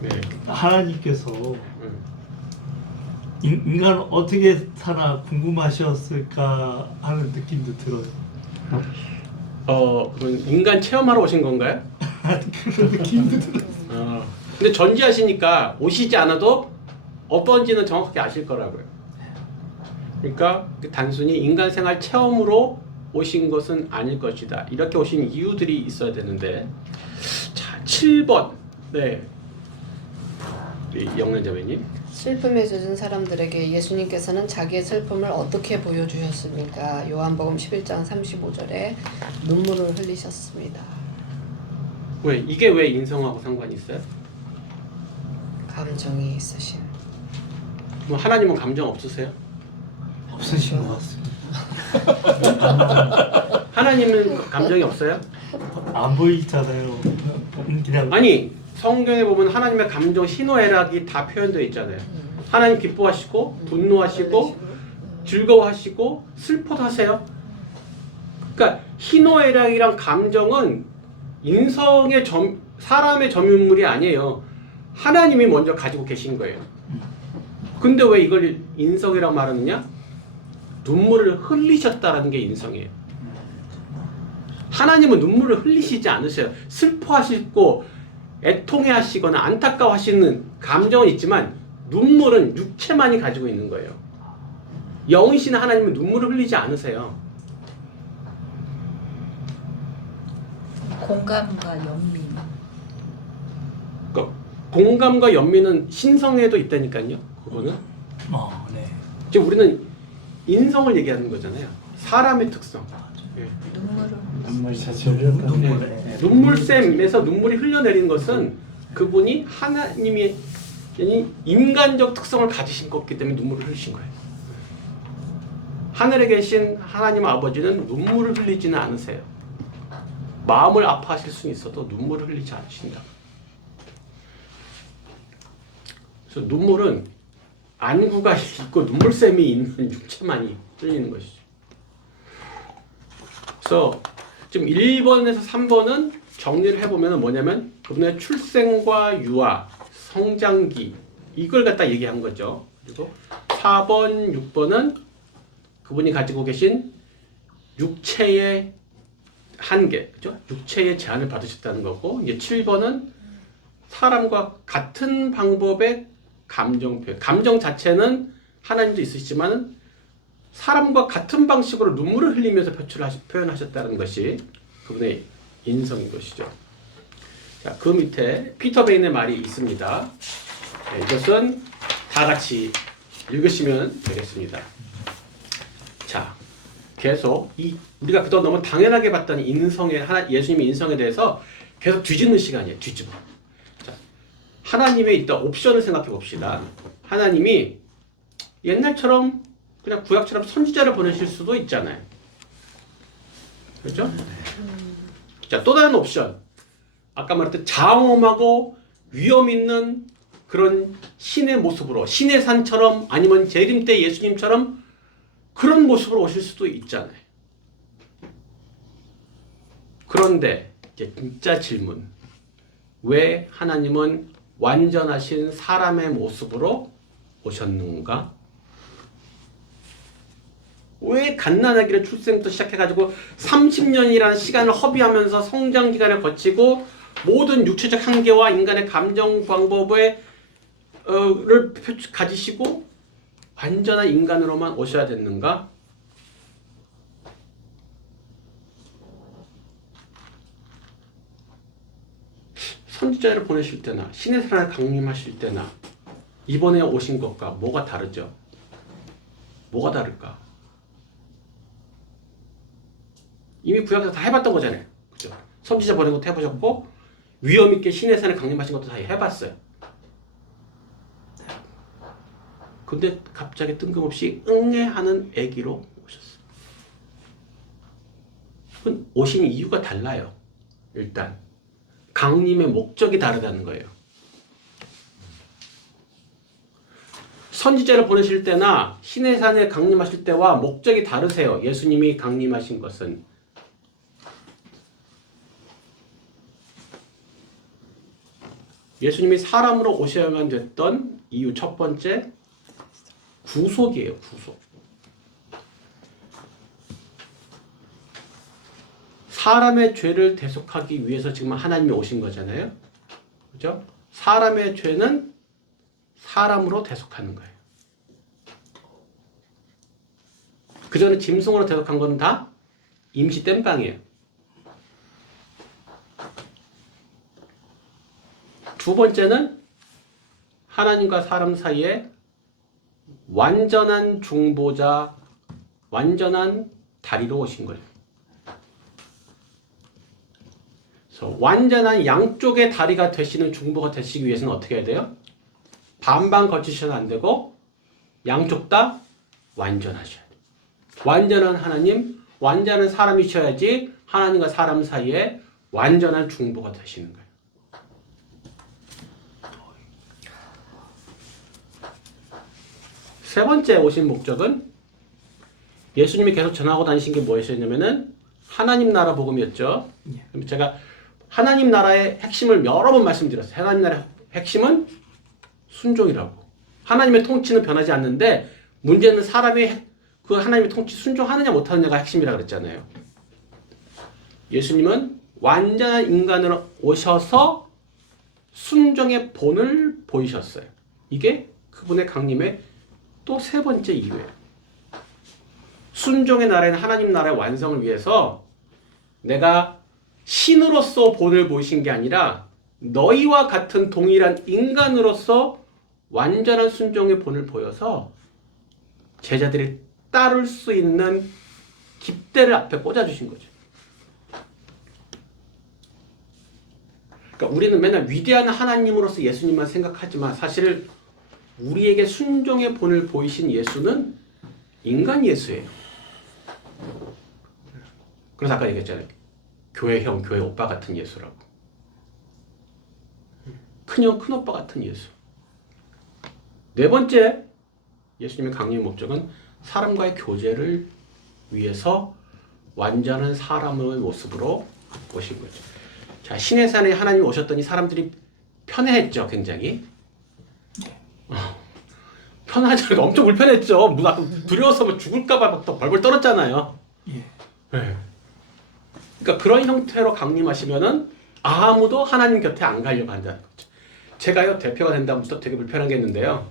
네. 하나님께서 인간 어떻게 살아 궁금하셨을까 하는 느낌도 들어요. 그럼 인간 체험하러 오신 건가요? 그런 느낌도 들어요. 근데 전지하시니까 오시지 않아도 어떤지는 정확하게 아실 거라고요. 그러니까 단순히 인간 생활 체험으로 오신 것은 아닐 것이다. 이렇게 오신 이유들이 있어야 되는데, 자 7번 네 영란자매님. 슬픔에 젖은 사람들에게 예수님께서는 자기의 슬픔을 어떻게 보여주셨습니까? 요한복음 11장 35절에 눈물을 흘리셨습니다. 이게 왜 인성하고 상관이 있어요? 감정이 있으신. 뭐 하나님은 감정 없으세요? 없으신 것 같습니다. 하나님은 감정이 없어요? 안 보이잖아요. 그냥 아니 성경에 보면 하나님의 감정 희노애락이 다 표현되어 있잖아요. 하나님 기뻐하시고 분노하시고 즐거워하시고 슬퍼도 하세요. 그러니까 희노애락이랑 감정은 인성의 사람의 점유물이 아니에요. 하나님이 먼저 가지고 계신 거예요. 근데 왜 이걸 인성이라고 말하느냐? 눈물을 흘리셨다라는 게 인성이에요. 하나님은 눈물을 흘리시지 않으세요. 슬퍼하시고 애통해하시거나 안타까워하시는 감정은 있지만 눈물은 육체만이 가지고 있는 거예요. 영이신 하나님은 눈물을 흘리지 않으세요. 공감과 연민. 그러니까 공감과 연민은 신성에도 있다니까요. 그거는 네. 지금 우리는 인성을 얘기하는 거잖아요. 사람의 특성. 예. 눈물 자체를 눈물에. 눈물샘에서 눈물이 흘러내리는 것은 그분이 하나님이 인간적 특성을 가지신 것이기 때문에 눈물을 흘리신 거예요. 하늘에 계신 하나님 아버지는 눈물을 흘리지는 않으세요. 마음을 아파하실 수는 있어도 눈물을 흘리지 않으신다. 그래서 눈물은 안구가 있고 눈물샘이 있는 육체만이 흘리는 것이죠. 그래서 지금 1번에서 3번은 정리를 해보면 뭐냐면 그분의 출생과 유아, 성장기 이걸 갖다 얘기한 거죠. 그리고 4번, 6번은 그분이 가지고 계신 육체의 한계, 그죠? 육체의 제한을 받으셨다는 거고, 이제 7번은 사람과 같은 방법의 감정 표현. 감정 자체는 하나님도 있으시지만 사람과 같은 방식으로 눈물을 흘리면서 표현하셨다는 것이 그분의 인성인 것이죠. 자, 그 밑에 피터 베인의 말이 있습니다. 네, 이것은 다 같이 읽으시면 되겠습니다. 자, 계속 우리가 그동안 너무 당연하게 봤던 예수님의 인성에 대해서 계속 뒤집는 시간이에요. 뒤집어. 자, 하나님의 일단 옵션을 생각해 봅시다. 하나님이 옛날처럼 그냥 구약처럼 선지자를 보내실 수도 있잖아요. 그렇죠? 자, 또 다른 옵션. 아까 말했던 장엄하고 위험 있는 그런 신의 모습으로, 신의 산처럼 아니면 재림 때 예수님처럼 그런 모습으로 오실 수도 있잖아요. 그런데 이제 진짜 질문. 왜 하나님은 완전하신 사람의 모습으로 오셨는가? 왜 갓난아기를 출생부터 시작해가지고 30년이라는 시간을 허비하면서 성장 기간을 거치고 모든 육체적 한계와 인간의 감정 방법을 가지시고 완전한 인간으로만 오셔야 됐는가? 선지자를 보내실 때나 신의 사랑을 강림하실 때나 이번에 오신 것과 뭐가 다르죠? 뭐가 다를까? 이미 구약에서 다 해봤던 거잖아요. 그죠? 선지자 보낸 것도 해보셨고 위험 있게 신의 사랑을 강림하신 것도 다 해봤어요. 근데 갑자기 뜬금없이 응애하는 아기로 오셨어요. 오신 이유가 달라요. 일단 강림의 목적이 다르다는 거예요. 선지자를 보내실 때나 신의 산에 강림하실 때와 목적이 다르세요. 예수님이 강림하신 것은 예수님이 사람으로 오셔야만 됐던 이유 첫 번째 구속이에요. 구속. 사람의 죄를 대속하기 위해서 지금 하나님이 오신 거잖아요. 그죠? 사람의 죄는 사람으로 대속하는 거예요. 그 전에 짐승으로 대속한 건 다 임시 땜빵이에요. 두 번째는 하나님과 사람 사이에 완전한 중보자, 완전한 다리로 오신 거예요. 그래서 완전한 양쪽의 다리가 되시는 중보가 되시기 위해서는 어떻게 해야 돼요? 반반 거치셔도 안 되고 양쪽 다 완전하셔야 돼요. 완전한 하나님, 완전한 사람이셔야지 하나님과 사람 사이에 완전한 중보가 되시는 거예요. 세 번째 오신 목적은 예수님이 계속 전하고 다니신 게 뭐였냐면은 하나님 나라 복음이었죠. 그럼 제가 하나님 나라의 핵심을 여러 번 말씀드렸어요. 하나님 나라의 핵심은 순종이라고. 하나님의 통치는 변하지 않는데 문제는 사람이 그 하나님의 통치 순종하느냐 못하느냐가 핵심이라 그랬잖아요. 예수님은 완전한 인간으로 오셔서 순종의 본을 보이셨어요. 이게 그분의 강림의 또 세 번째 이유예요. 순종의 나라인 하나님 나라의 완성을 위해서 내가 신으로서 본을 보이신 게 아니라 너희와 같은 동일한 인간으로서 완전한 순종의 본을 보여서 제자들이 따를 수 있는 깃대를 앞에 꽂아주신 거죠. 그러니까 우리는 맨날 위대한 하나님으로서 예수님만 생각하지만 사실 우리에게 순종의 본을 보이신 예수는 인간 예수예요. 그래서 아까 얘기했잖아요. 교회 형, 교회 오빠 같은 예수라고. 큰형, 큰오빠 같은 예수. 네 번째 예수님의 강림의 목적은 사람과의 교제를 위해서 완전한 사람의 모습으로 오신 거죠. 자, 신의 산에 하나님이 오셨더니 사람들이 편해했죠, 굉장히. 편하지, 엄청 불편했죠. 두려워서 뭐 죽을까봐 막 또 벌벌 떨었잖아요. 예. 네. 그러니까 그런 형태로 강림하시면은 아무도 하나님 곁에 안 가려고 한다는 거죠. 제가요 대표가 된다면서 되게 불편하겠는데요.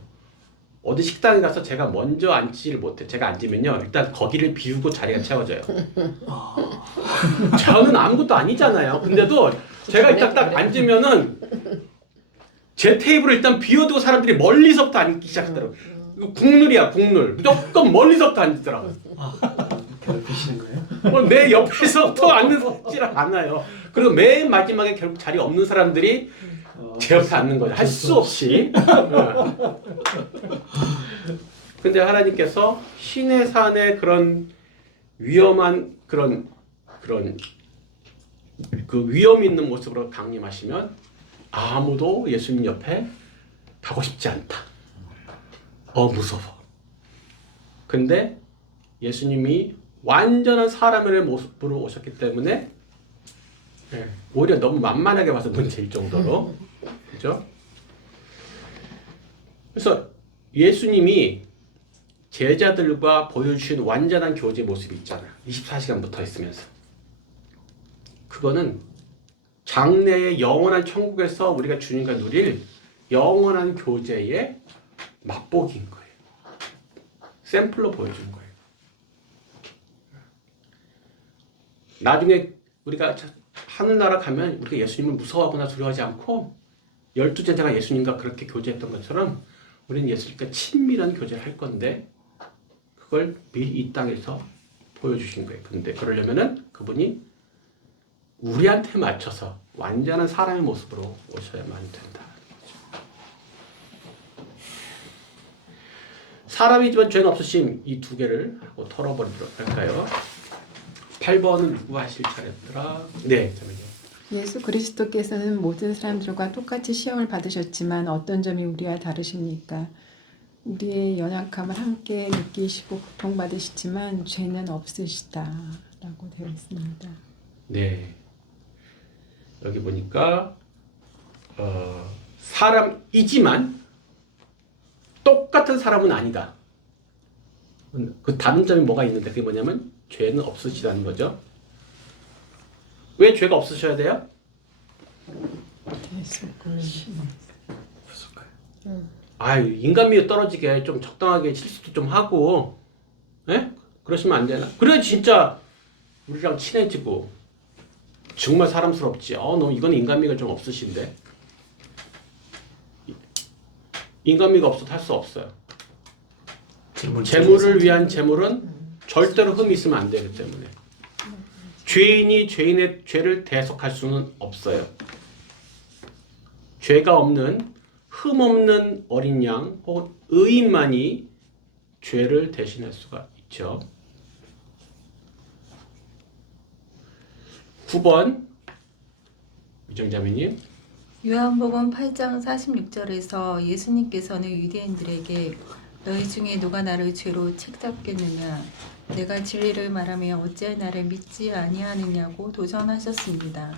어디 식당에 가서 제가 먼저 앉지를 못해. 제가 앉으면요 일단 거기를 비우고 자리가 채워져요. 저는 아무것도 아니잖아요. 근데도 제가 일단 딱 앉으면은 제 테이블을 일단 비워두고 사람들이 멀리서부터 앉기 시작하더라고요. 국룰이야, 국룰. 무조건 멀리서부터 앉더라고요. 괴롭히시는 거예요? 내 옆에서부터 앉지 않아요. 그리고 맨 마지막에 결국 자리 없는 사람들이 제 옆에 앉는 거죠. 할 수 없이. 근데 하나님께서 신의 산의 그런 위험한 그런 그 위험 있는 모습으로 강림하시면 아무도 예수님 옆에 가고 싶지 않다. 무서워. 근데 예수님이 완전한 사람의 모습으로 오셨기 때문에 오히려 너무 만만하게 봐서 문제일 정도로 그죠? 그래서 예수님이 제자들과 보여주신 완전한 교제 모습이 있잖아요. 24시간 붙어 있으면서. 그거는 장래의 영원한 천국에서 우리가 주님과 누릴 영원한 교제의 맛보기인 거예요. 샘플로 보여주는 거예요. 나중에 우리가 하늘나라 가면 우리가 예수님을 무서워하거나 두려워하지 않고 12제자가 예수님과 그렇게 교제했던 것처럼 우리는 예수님과 친밀한 교제를 할 건데 그걸 미리 이 땅에서 보여주신 거예요. 근데 그러려면은 그분이 우리한테 맞춰서 완전한 사람의 모습으로 오셔야만 된다. 사람이지만 죄는 없으심, 이 두 개를 하고 털어버리도록 할까요? 8번은 누구 하실 차례더라? 네, 잠깐만요. 예수 그리스도께서는 모든 사람들과 똑같이 시험을 받으셨지만 어떤 점이 우리와 다르십니까? 우리의 연약함을 함께 느끼시고 고통받으시지만 죄는 없으시다 라고 되어 있습니다. 네. 여기 보니까 사람이지만 똑같은 사람은 아니다. 그 다른 점이 뭐가 있는데 그게 뭐냐면 죄는 없으시다는 거죠. 왜 죄가 없으셔야 돼요? 아유, 인간미가 떨어지게 좀 적당하게 실수도 좀 하고, 예? 그러시면 안 되나? 그래 진짜 우리랑 친해지고 정말 사람스럽지. 너 이건 인간미가 좀 없으신데. 인간미가 없어도 할 수 없어요. 재물을 위한 재물은 절대로 흠이 있으면 안 되기 때문에 죄인이 죄인의 죄를 대속할 수는 없어요. 죄가 없는 흠 없는 어린 양 혹은 의인만이 죄를 대신할 수가 있죠. 9번 유정자매님. 요한복음 8장 46절에서 예수님께서는 유대인들에게 너희 중에 누가 나를 죄로 책잡겠느냐 내가 진리를 말하며 어찌 나를 믿지 아니하느냐고 도전하셨습니다.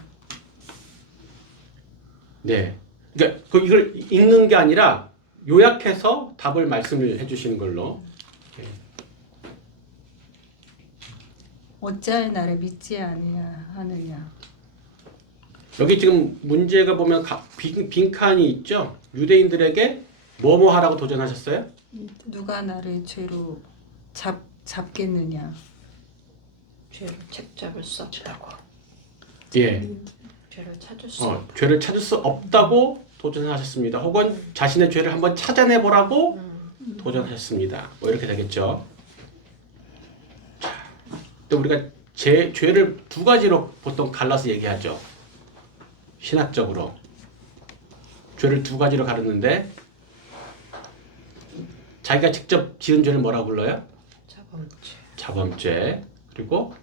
네. 그러니까 이걸 읽는 게 아니라 요약해서 답을 말씀을 해주시는 걸로. 네. 어찌할 나를 믿지 아니하느냐. 여기 지금 문제가 보면 빈칸이 있죠. 유대인들에게 뭐뭐 하라고 도전하셨어요? 누가 나를 죄로 잡겠느냐. 죄를 책잡을 수 없다고. 예. 죄를 찾을 수 없다. 죄를 찾을 수 없다고 도전하셨습니다. 혹은 자신의 죄를 한번 찾아내 보라고 도전하셨습니다. 뭐 이렇게 되겠죠. 자, 또 우리가 죄를 두 가지로 보통 갈라서 얘기하죠. 신학적으로 죄를 두 가지로 가르는데 자기가 직접 지은 죄를 뭐라고 불러요? 자범죄. 자범죄. 그리고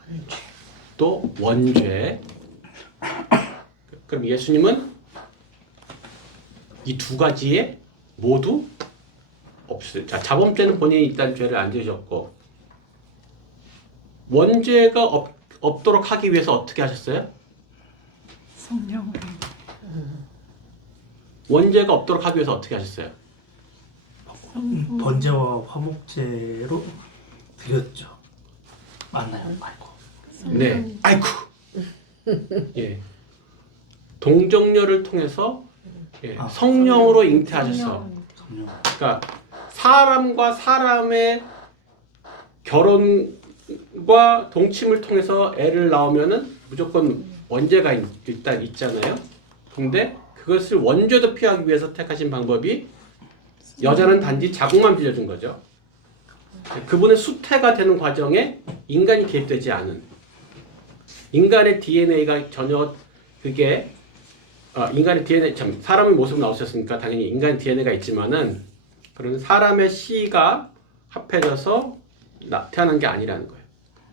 원죄. 또 원죄. 그럼 예수님은 이 두 가지에 모두 없어요. 자, 자범죄는 본인이 일단 죄를 안 지으셨고 원죄가 없도록 하기 위해서 어떻게 하셨어요? 성령으로 원죄가 없도록 하기 위해서 어떻게 하셨어요? 번제와 화목제로 드렸죠. 맞나요? 아이고. 네. 아이쿠. 예. 동정녀를 통해서 성령으로 잉태하셔서 성령. 그러니까 사람과 사람의 결혼과 동침을 통해서 애를 낳으면은 무조건 원죄가 일단 있잖아요. 근데 그것을 원죄도 피하기 위해서 택하신 방법이 여자는 단지 자궁만 빌려준 거죠. 그분의 수태가 되는 과정에 인간이 개입되지 않은 인간의 DNA가 전혀 그게 인간의 DNA 참 사람의 모습으로 나오셨으니까 당연히 인간의 DNA가 있지만은 그런 사람의 씨가 합해져서 태어난 게 아니라는 거예요.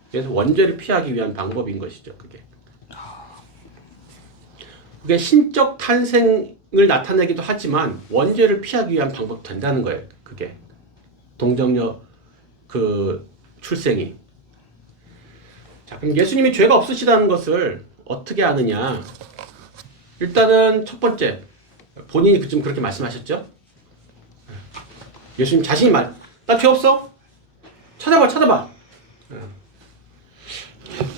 그래서 원죄를 피하기 위한 방법인 것이죠. 그게 신적 탄생을 나타내기도 하지만 원죄를 피하기 위한 방법도 된다는 거예요. 그게 동정녀 그 출생이. 자, 그럼 예수님이 죄가 없으시다는 것을 어떻게 아느냐? 일단은 첫 번째 본인이 지금 그렇게 말씀하셨죠? 예수님 자신이 말, 나 죄 없어? 찾아봐.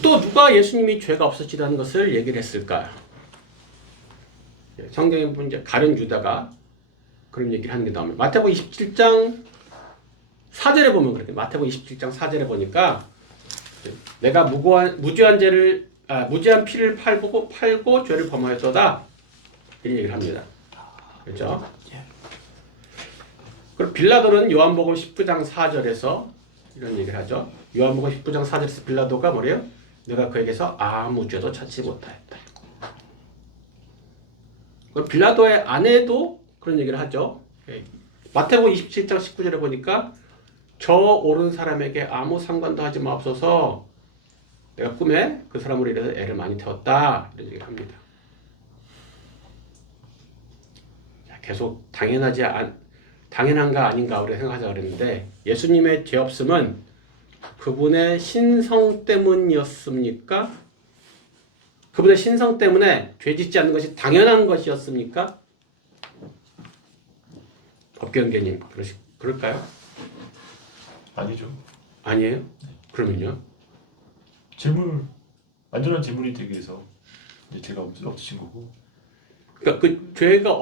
또 누가 예수님이 죄가 없으시다는 것을 얘기를 했을까요? 성경에 보면 이제 가룟 유다가 그런 얘기를 하는 게 나옵니다. 마태복음 27장 4절에 보면 그렇게 마태복음 27장 4절에 보니까 내가 무죄한 피를 팔고 죄를 범하였도다 이런 얘기를 합니다. 그렇죠? 그리고 빌라도는 요한복음 19장 4절에서 이런 얘기를 하죠. 요한복음 19장 4절에서 빌라도가 뭐래요? 내가 그에게서 아무 죄도 찾지 못하였다. 그리고 빌라도의 아내도 그런 얘기를 하죠. 마태복음 27장 19절에 보니까 저 오른 사람에게 아무 상관도 하지 마옵소서. 내가 꿈에 그 사람으로 인해서 애를 많이 태웠다. 이런 얘기를 합니다. 계속 당연한가 아닌가 우리가 생각하자 그랬는데 예수님의 죄 없음은 그분의 신성 때문이었습니까? 그분의 신성 때문에 죄 짓지 않는 것이 당연한 것이었습니까? 법경계님 그럴까요? 아니죠. 아니에요? 그러면요? 완전한 재물이 되기 위해서 이제 죄가 없으신 거고. 그러니까 그 죄가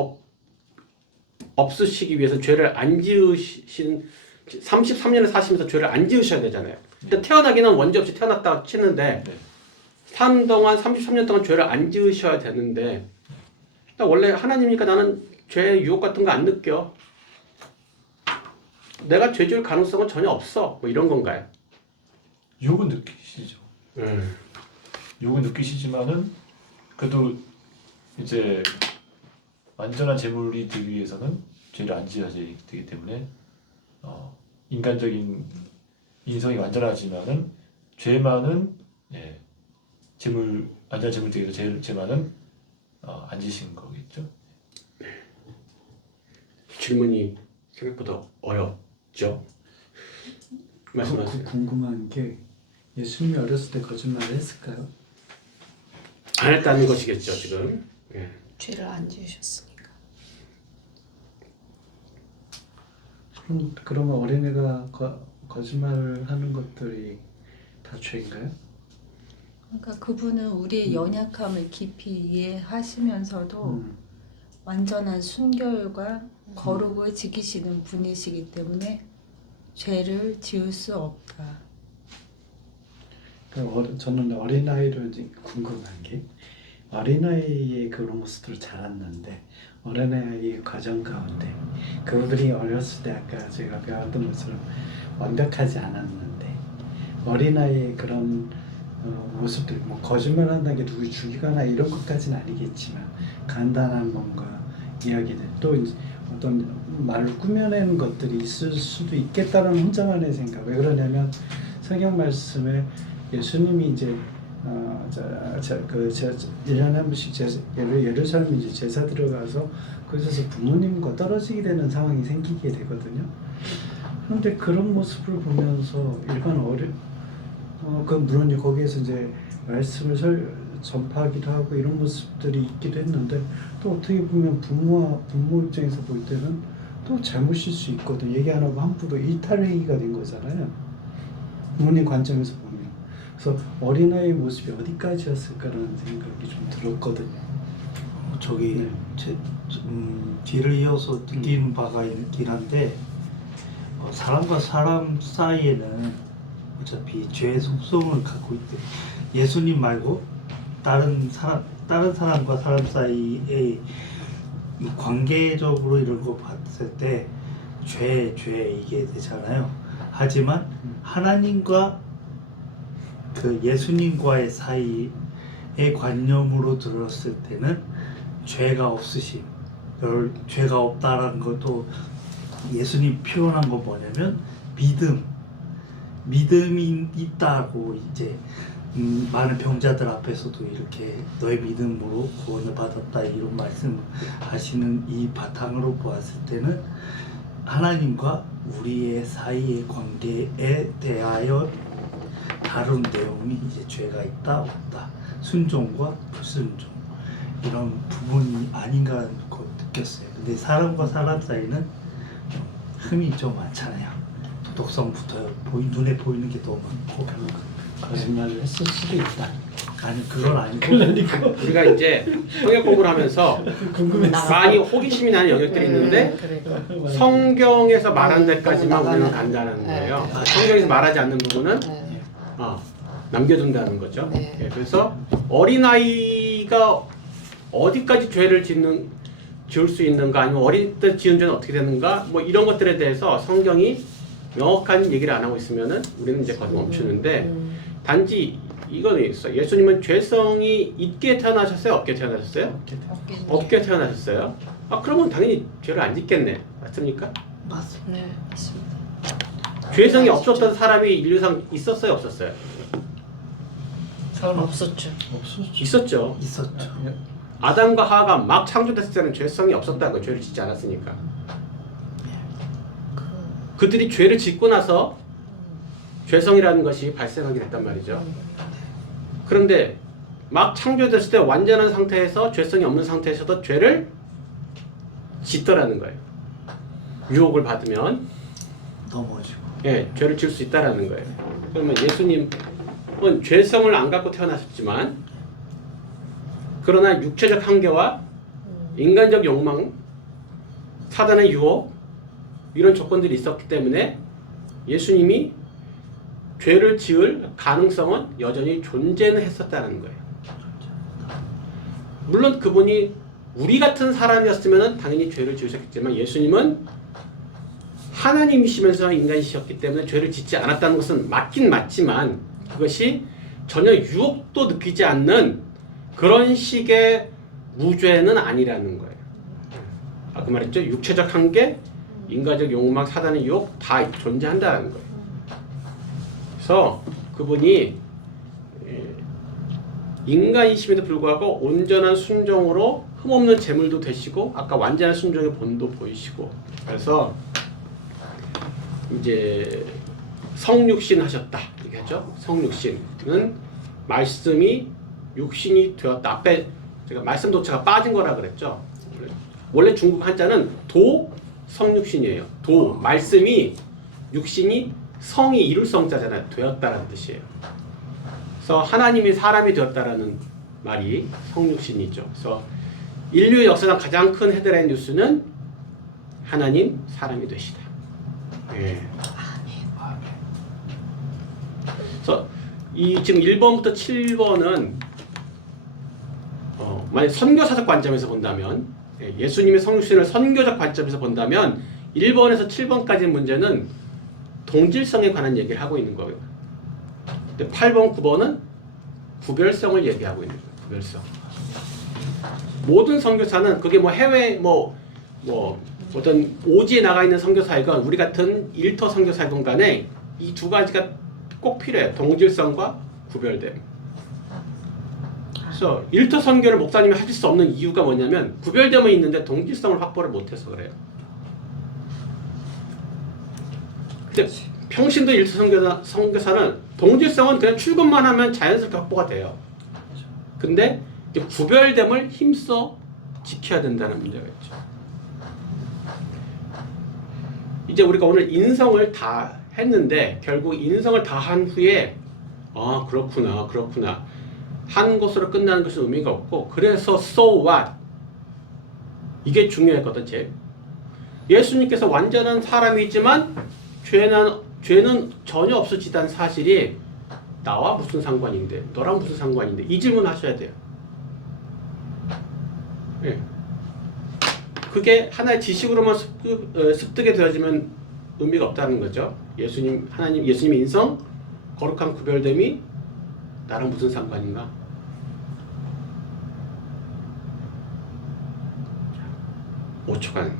없으시기 위해서 죄를 안 지으신 33년을 사시면서 죄를 안 지으셔야 되잖아요. 그러니까 태어나기는 원죄 없이 태어났다고 치는데 네. 33년 동안 죄를 안 지으셔야 되는데 원래 하나님이니까 나는 죄의 유혹 같은 거 안 느껴. 내가 죄 지을 가능성은 전혀 없어. 뭐 이런 건가요? 유혹은 느끼시죠. 유혹은 느끼시지만은 그래도 이제 완전한 재물이 되기 위해서는 죄를 안 지어야 되기 때문에 인간적인 인성이 완전하지만은 죄만은 완전한 재물 되기 위해서 죄만은 안 지신 거겠죠. 질문이 생각보다 어렵죠. 말씀하세요. 궁금한 게 예수님이 어렸을 때 거짓말을 했을까요? 안 했다는 것이겠죠 지금. 죄를 안 지으셨으니까. 그러면 어린애가 거짓말을 하는 것들이 다 죄인가요? 그러니까 그분은 우리의 연약함을 깊이 이해하시면서도 완전한 순결과 거룩을 지키시는 분이시기 때문에 죄를 지을 수 없다. 저는 어린아이로 이제 궁금한 게 어린아이의 그런 모습들을 자랐는데 어린아이의 과정 가운데 그분들이 어렸을 때 아까 제가 배웠던 것처럼 완벽하지 않았는데 어린아이의 그런 모습들 뭐 거짓말한다는 게 누구 죽이거나 이런 것까지는 아니겠지만 간단한 뭔가 이야기들 또 어떤 말을 꾸며내는 것들이 있을 수도 있겠다는 혼자만의 생각. 왜 그러냐면 성경 말씀에 예수님이 이제 1년에 한 번씩 예루살렘 이제 제사 들어가서 거기서 부모님과 떨어지게 되는 상황이 생기게 되거든요. 그런데 그런 모습을 보면서 일반 그 물론 거기에서 이제 말씀을 전파하기도 하고 이런 모습들이 있기도 했는데 또 어떻게 보면 부모 입장에서 볼 때는 또 잘못일 수 있거든. 얘기 안 하고 함부로 이탈행위가 된 거잖아요. 부모님 관점에서 보면. 그래서 어린아이의 모습이 어디까지였을까라는 생각이 좀 들었거든요. 저기 뒤를 이어서 느끼는 바가 있긴 한데 사람과 사람 사이에는 어차피 죄의 속성을 갖고 있대. 예수님 말고 다른 사람과 사람 사이의 관계적으로 이런 거 봤을 때 죄 이게 되잖아요. 하지만 하나님과 그 예수님과의 사이의 관념으로 들었을 때는 죄가 없으심, 죄가 없다라는 것도 예수님 표현한 거 뭐냐면 믿음이 있다고 이제 많은 병자들 앞에서도 이렇게 너의 믿음으로 구원을 받았다 이런 말씀 하시는 이 바탕으로 보았을 때는 하나님과 우리의 사이의 관계에 대하여 다룬 내용이 이제 죄가 있다 없다 순종과 불순종 이런 부분이 아닌가 느꼈어요. 근데 사람과 사람 사이는 흠이 좀 많잖아요. 도덕성부터 눈에 보이는 게 너무 많고. 거짓말을 했을 수도 있다. 아니 그건 아니고. 그러니까 우리가 이제 성경 공부를 하면서 궁금했어. 많이 호기심이 나는 영역들이 있는데 그러니까. 성경에서 말한 데까지만 우리는 간다는 거예요. 네. 성경에서 말하지 않는 부분은 네. 남겨둔다는 거죠. 네. 예, 그래서 어린아이가 어디까지 죄를 지을 수 있는가, 아니면 어릴 때 지은 죄는 어떻게 되는가, 뭐 이런 것들에 대해서 성경이 명확한 얘기를 안 하고 있으면은 우리는 이제 거기서 멈추는데, 단지 이거는 있어. 예수님은 죄성이 있게 태어나셨어요? 없게 태어나셨어요? 없게 태어나셨어요. 그러면 당연히 죄를 안 짓겠네. 맞습니까? 맞습니다. 네, 맞습니다. 죄성이 없었던 사람이 인류상 있었어요? 없었어요? 사람 없었죠. 있었죠. 있었죠. 아담과 하와가 막 창조됐을 때는 죄성이 없었다고, 죄를 짓지 않았으니까. 그들이 죄를 짓고 나서 죄성이라는 것이 발생하게 됐단 말이죠. 그런데 막 창조됐을 때 완전한 상태에서, 죄성이 없는 상태에서도 죄를 짓더라는 거예요. 유혹을 받으면 넘어지고. 죄를 지을 수 있다라는 거예요. 그러면 예수님은 죄성을 안 갖고 태어나셨지만, 그러나 육체적 한계와 인간적 욕망, 사단의 유혹, 이런 조건들이 있었기 때문에 예수님이 죄를 지을 가능성은 여전히 존재는 했었다는 거예요. 물론 그분이 우리 같은 사람이었으면 당연히 죄를 지으셨겠지만, 예수님은 하나님이시면서 인간이셨기 때문에 죄를 짓지 않았다는 것은 맞긴 맞지만, 그것이 전혀 유혹도 느끼지 않는 그런 식의 무죄는 아니라는 거예요. 아까 말했죠? 육체적 한계, 인간적 욕망, 사단의 유혹 다 존재한다는 거예요. 그래서 그분이 인간이심에도 불구하고 온전한 순종으로 흠없는 제물도 되시고, 아까 완전한 순종의 본도 보이시고, 그래서 이제 성육신 하셨다 이렇게 하죠. 성육신은 말씀이 육신이 되었다. 앞에 제가 말씀 도체가 빠진 거라 그랬죠. 원래 중국 한자는 도 성육신이에요. 도 말씀이, 육신이 성이 이룰 성자잖아요. 되었다라는 뜻이에요. 그래서 하나님이 사람이 되었다라는 말이 성육신이죠. 그래서 인류 역사상 가장 큰 헤드라인 뉴스는 하나님 사람이 되시다. 예. 그래서 이 지금 1번부터 7번은 만약 선교사적 관점에서 본다면, 예수님의 성육신을 선교적 관점에서 본다면 1번에서 7번까지 문제는 동질성에 관한 얘기를 하고 있는 거예요. 근데 8번, 9번은 구별성을 얘기하고 있는 거예요. 구별성. 모든 선교사는 그게 뭐 해외 뭐 어떤 오지에 나가 있는 선교사이건 우리 같은 일터 선교사이건 간에 이 두 가지가 꼭 필요해요. 동질성과 구별됨. 그래서 일터 선교를 목사님이 하실 수 없는 이유가 뭐냐면 구별됨은 있는데 동질성을 확보를 못해서 그래요. 근데 평신도 일터 선교사는 동질성은 그냥 출근만 하면 자연스럽게 확보가 돼요. 근데 이제 구별됨을 힘써 지켜야 된다는 문제가 있죠. 이제 우리가 오늘 인성을 다 했는데 결국 인성을 다 한 후에 그렇구나 한 것으로 끝나는 것은 의미가 없고, 그래서 so what 이게 중요했거든. 예수님께서 완전한 사람이지만 죄는 전혀 없어지다는 사실이 나와 무슨 상관인데, 너랑 무슨 상관인데, 이 질문 하셔야 돼요. 예. 그게 하나의 지식으로만 습득이 되어지면 의미가 없다는 거죠. 예수님의 인성, 거룩한 구별됨이 나랑 무슨 상관인가? 5초간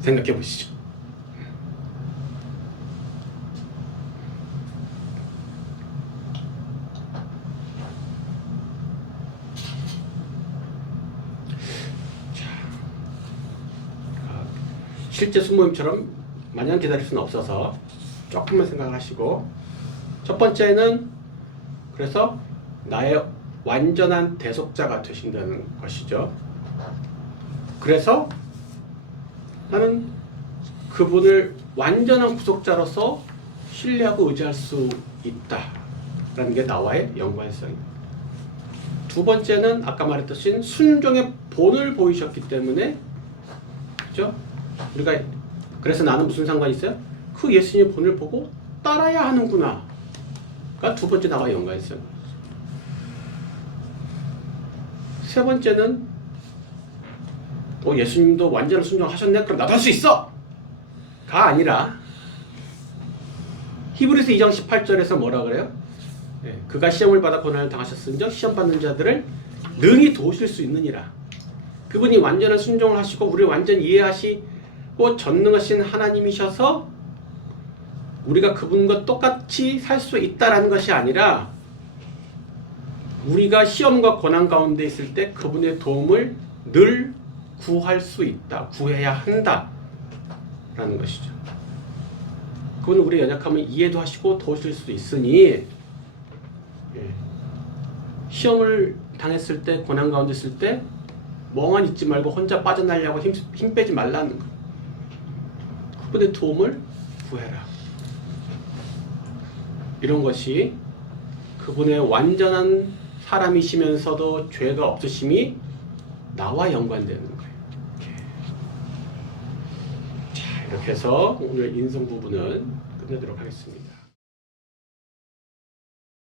생각해 보시죠. 실제 순모임처럼 마냥 기다릴 수는 없어서 조금만 생각하시고, 첫 번째는 그래서 나의 완전한 대속자가 되신다는 것이죠. 그래서 나는 그분을 완전한 구속자로서 신뢰하고 의지할 수 있다라는 게 나와의 연관성입니다. 두 번째는 아까 말했듯이 순종의 본을 보이셨기 때문에, 그죠? 우리가 그래서 나는 무슨 상관이 있어요? 그 예수님의 본을 보고 따라야 하는구나가 두 번째 나와 연관성이. 세 번째는 예수님도 완전한 순종하셨네? 그럼 나도 할 수 있어! 가 아니라 히브리서 2장 18절에서 뭐라 그래요? 그가 시험을 받아 고난을 당하셨은즉 시험 받는 자들을 능히 도우실 수 있느니라. 그분이 완전한 순종을 하시고 우리를 완전히 이해하시고 전능하신 하나님이셔서 우리가 그분과 똑같이 살 수 있다라는 것이 아니라 우리가 시험과 고난 가운데 있을 때 그분의 도움을 늘 구할 수 있다, 구해야 한다 라는 것이죠. 그분은 우리의 연약함을 이해도 하시고 도우실 수도 있으니 시험을 당했을 때, 고난 가운데 있을 때 멍하니 있지 말고 혼자 빠져나려고 힘 빼지 말라는 거. 그분의 도움을 구해라. 이런 것이 그분의 완전한 사람이시면서도 죄가 없으심이 나와 연관되는 거예요. 자, 이렇게 해서 오늘 인성 부분은 끝내도록 하겠습니다.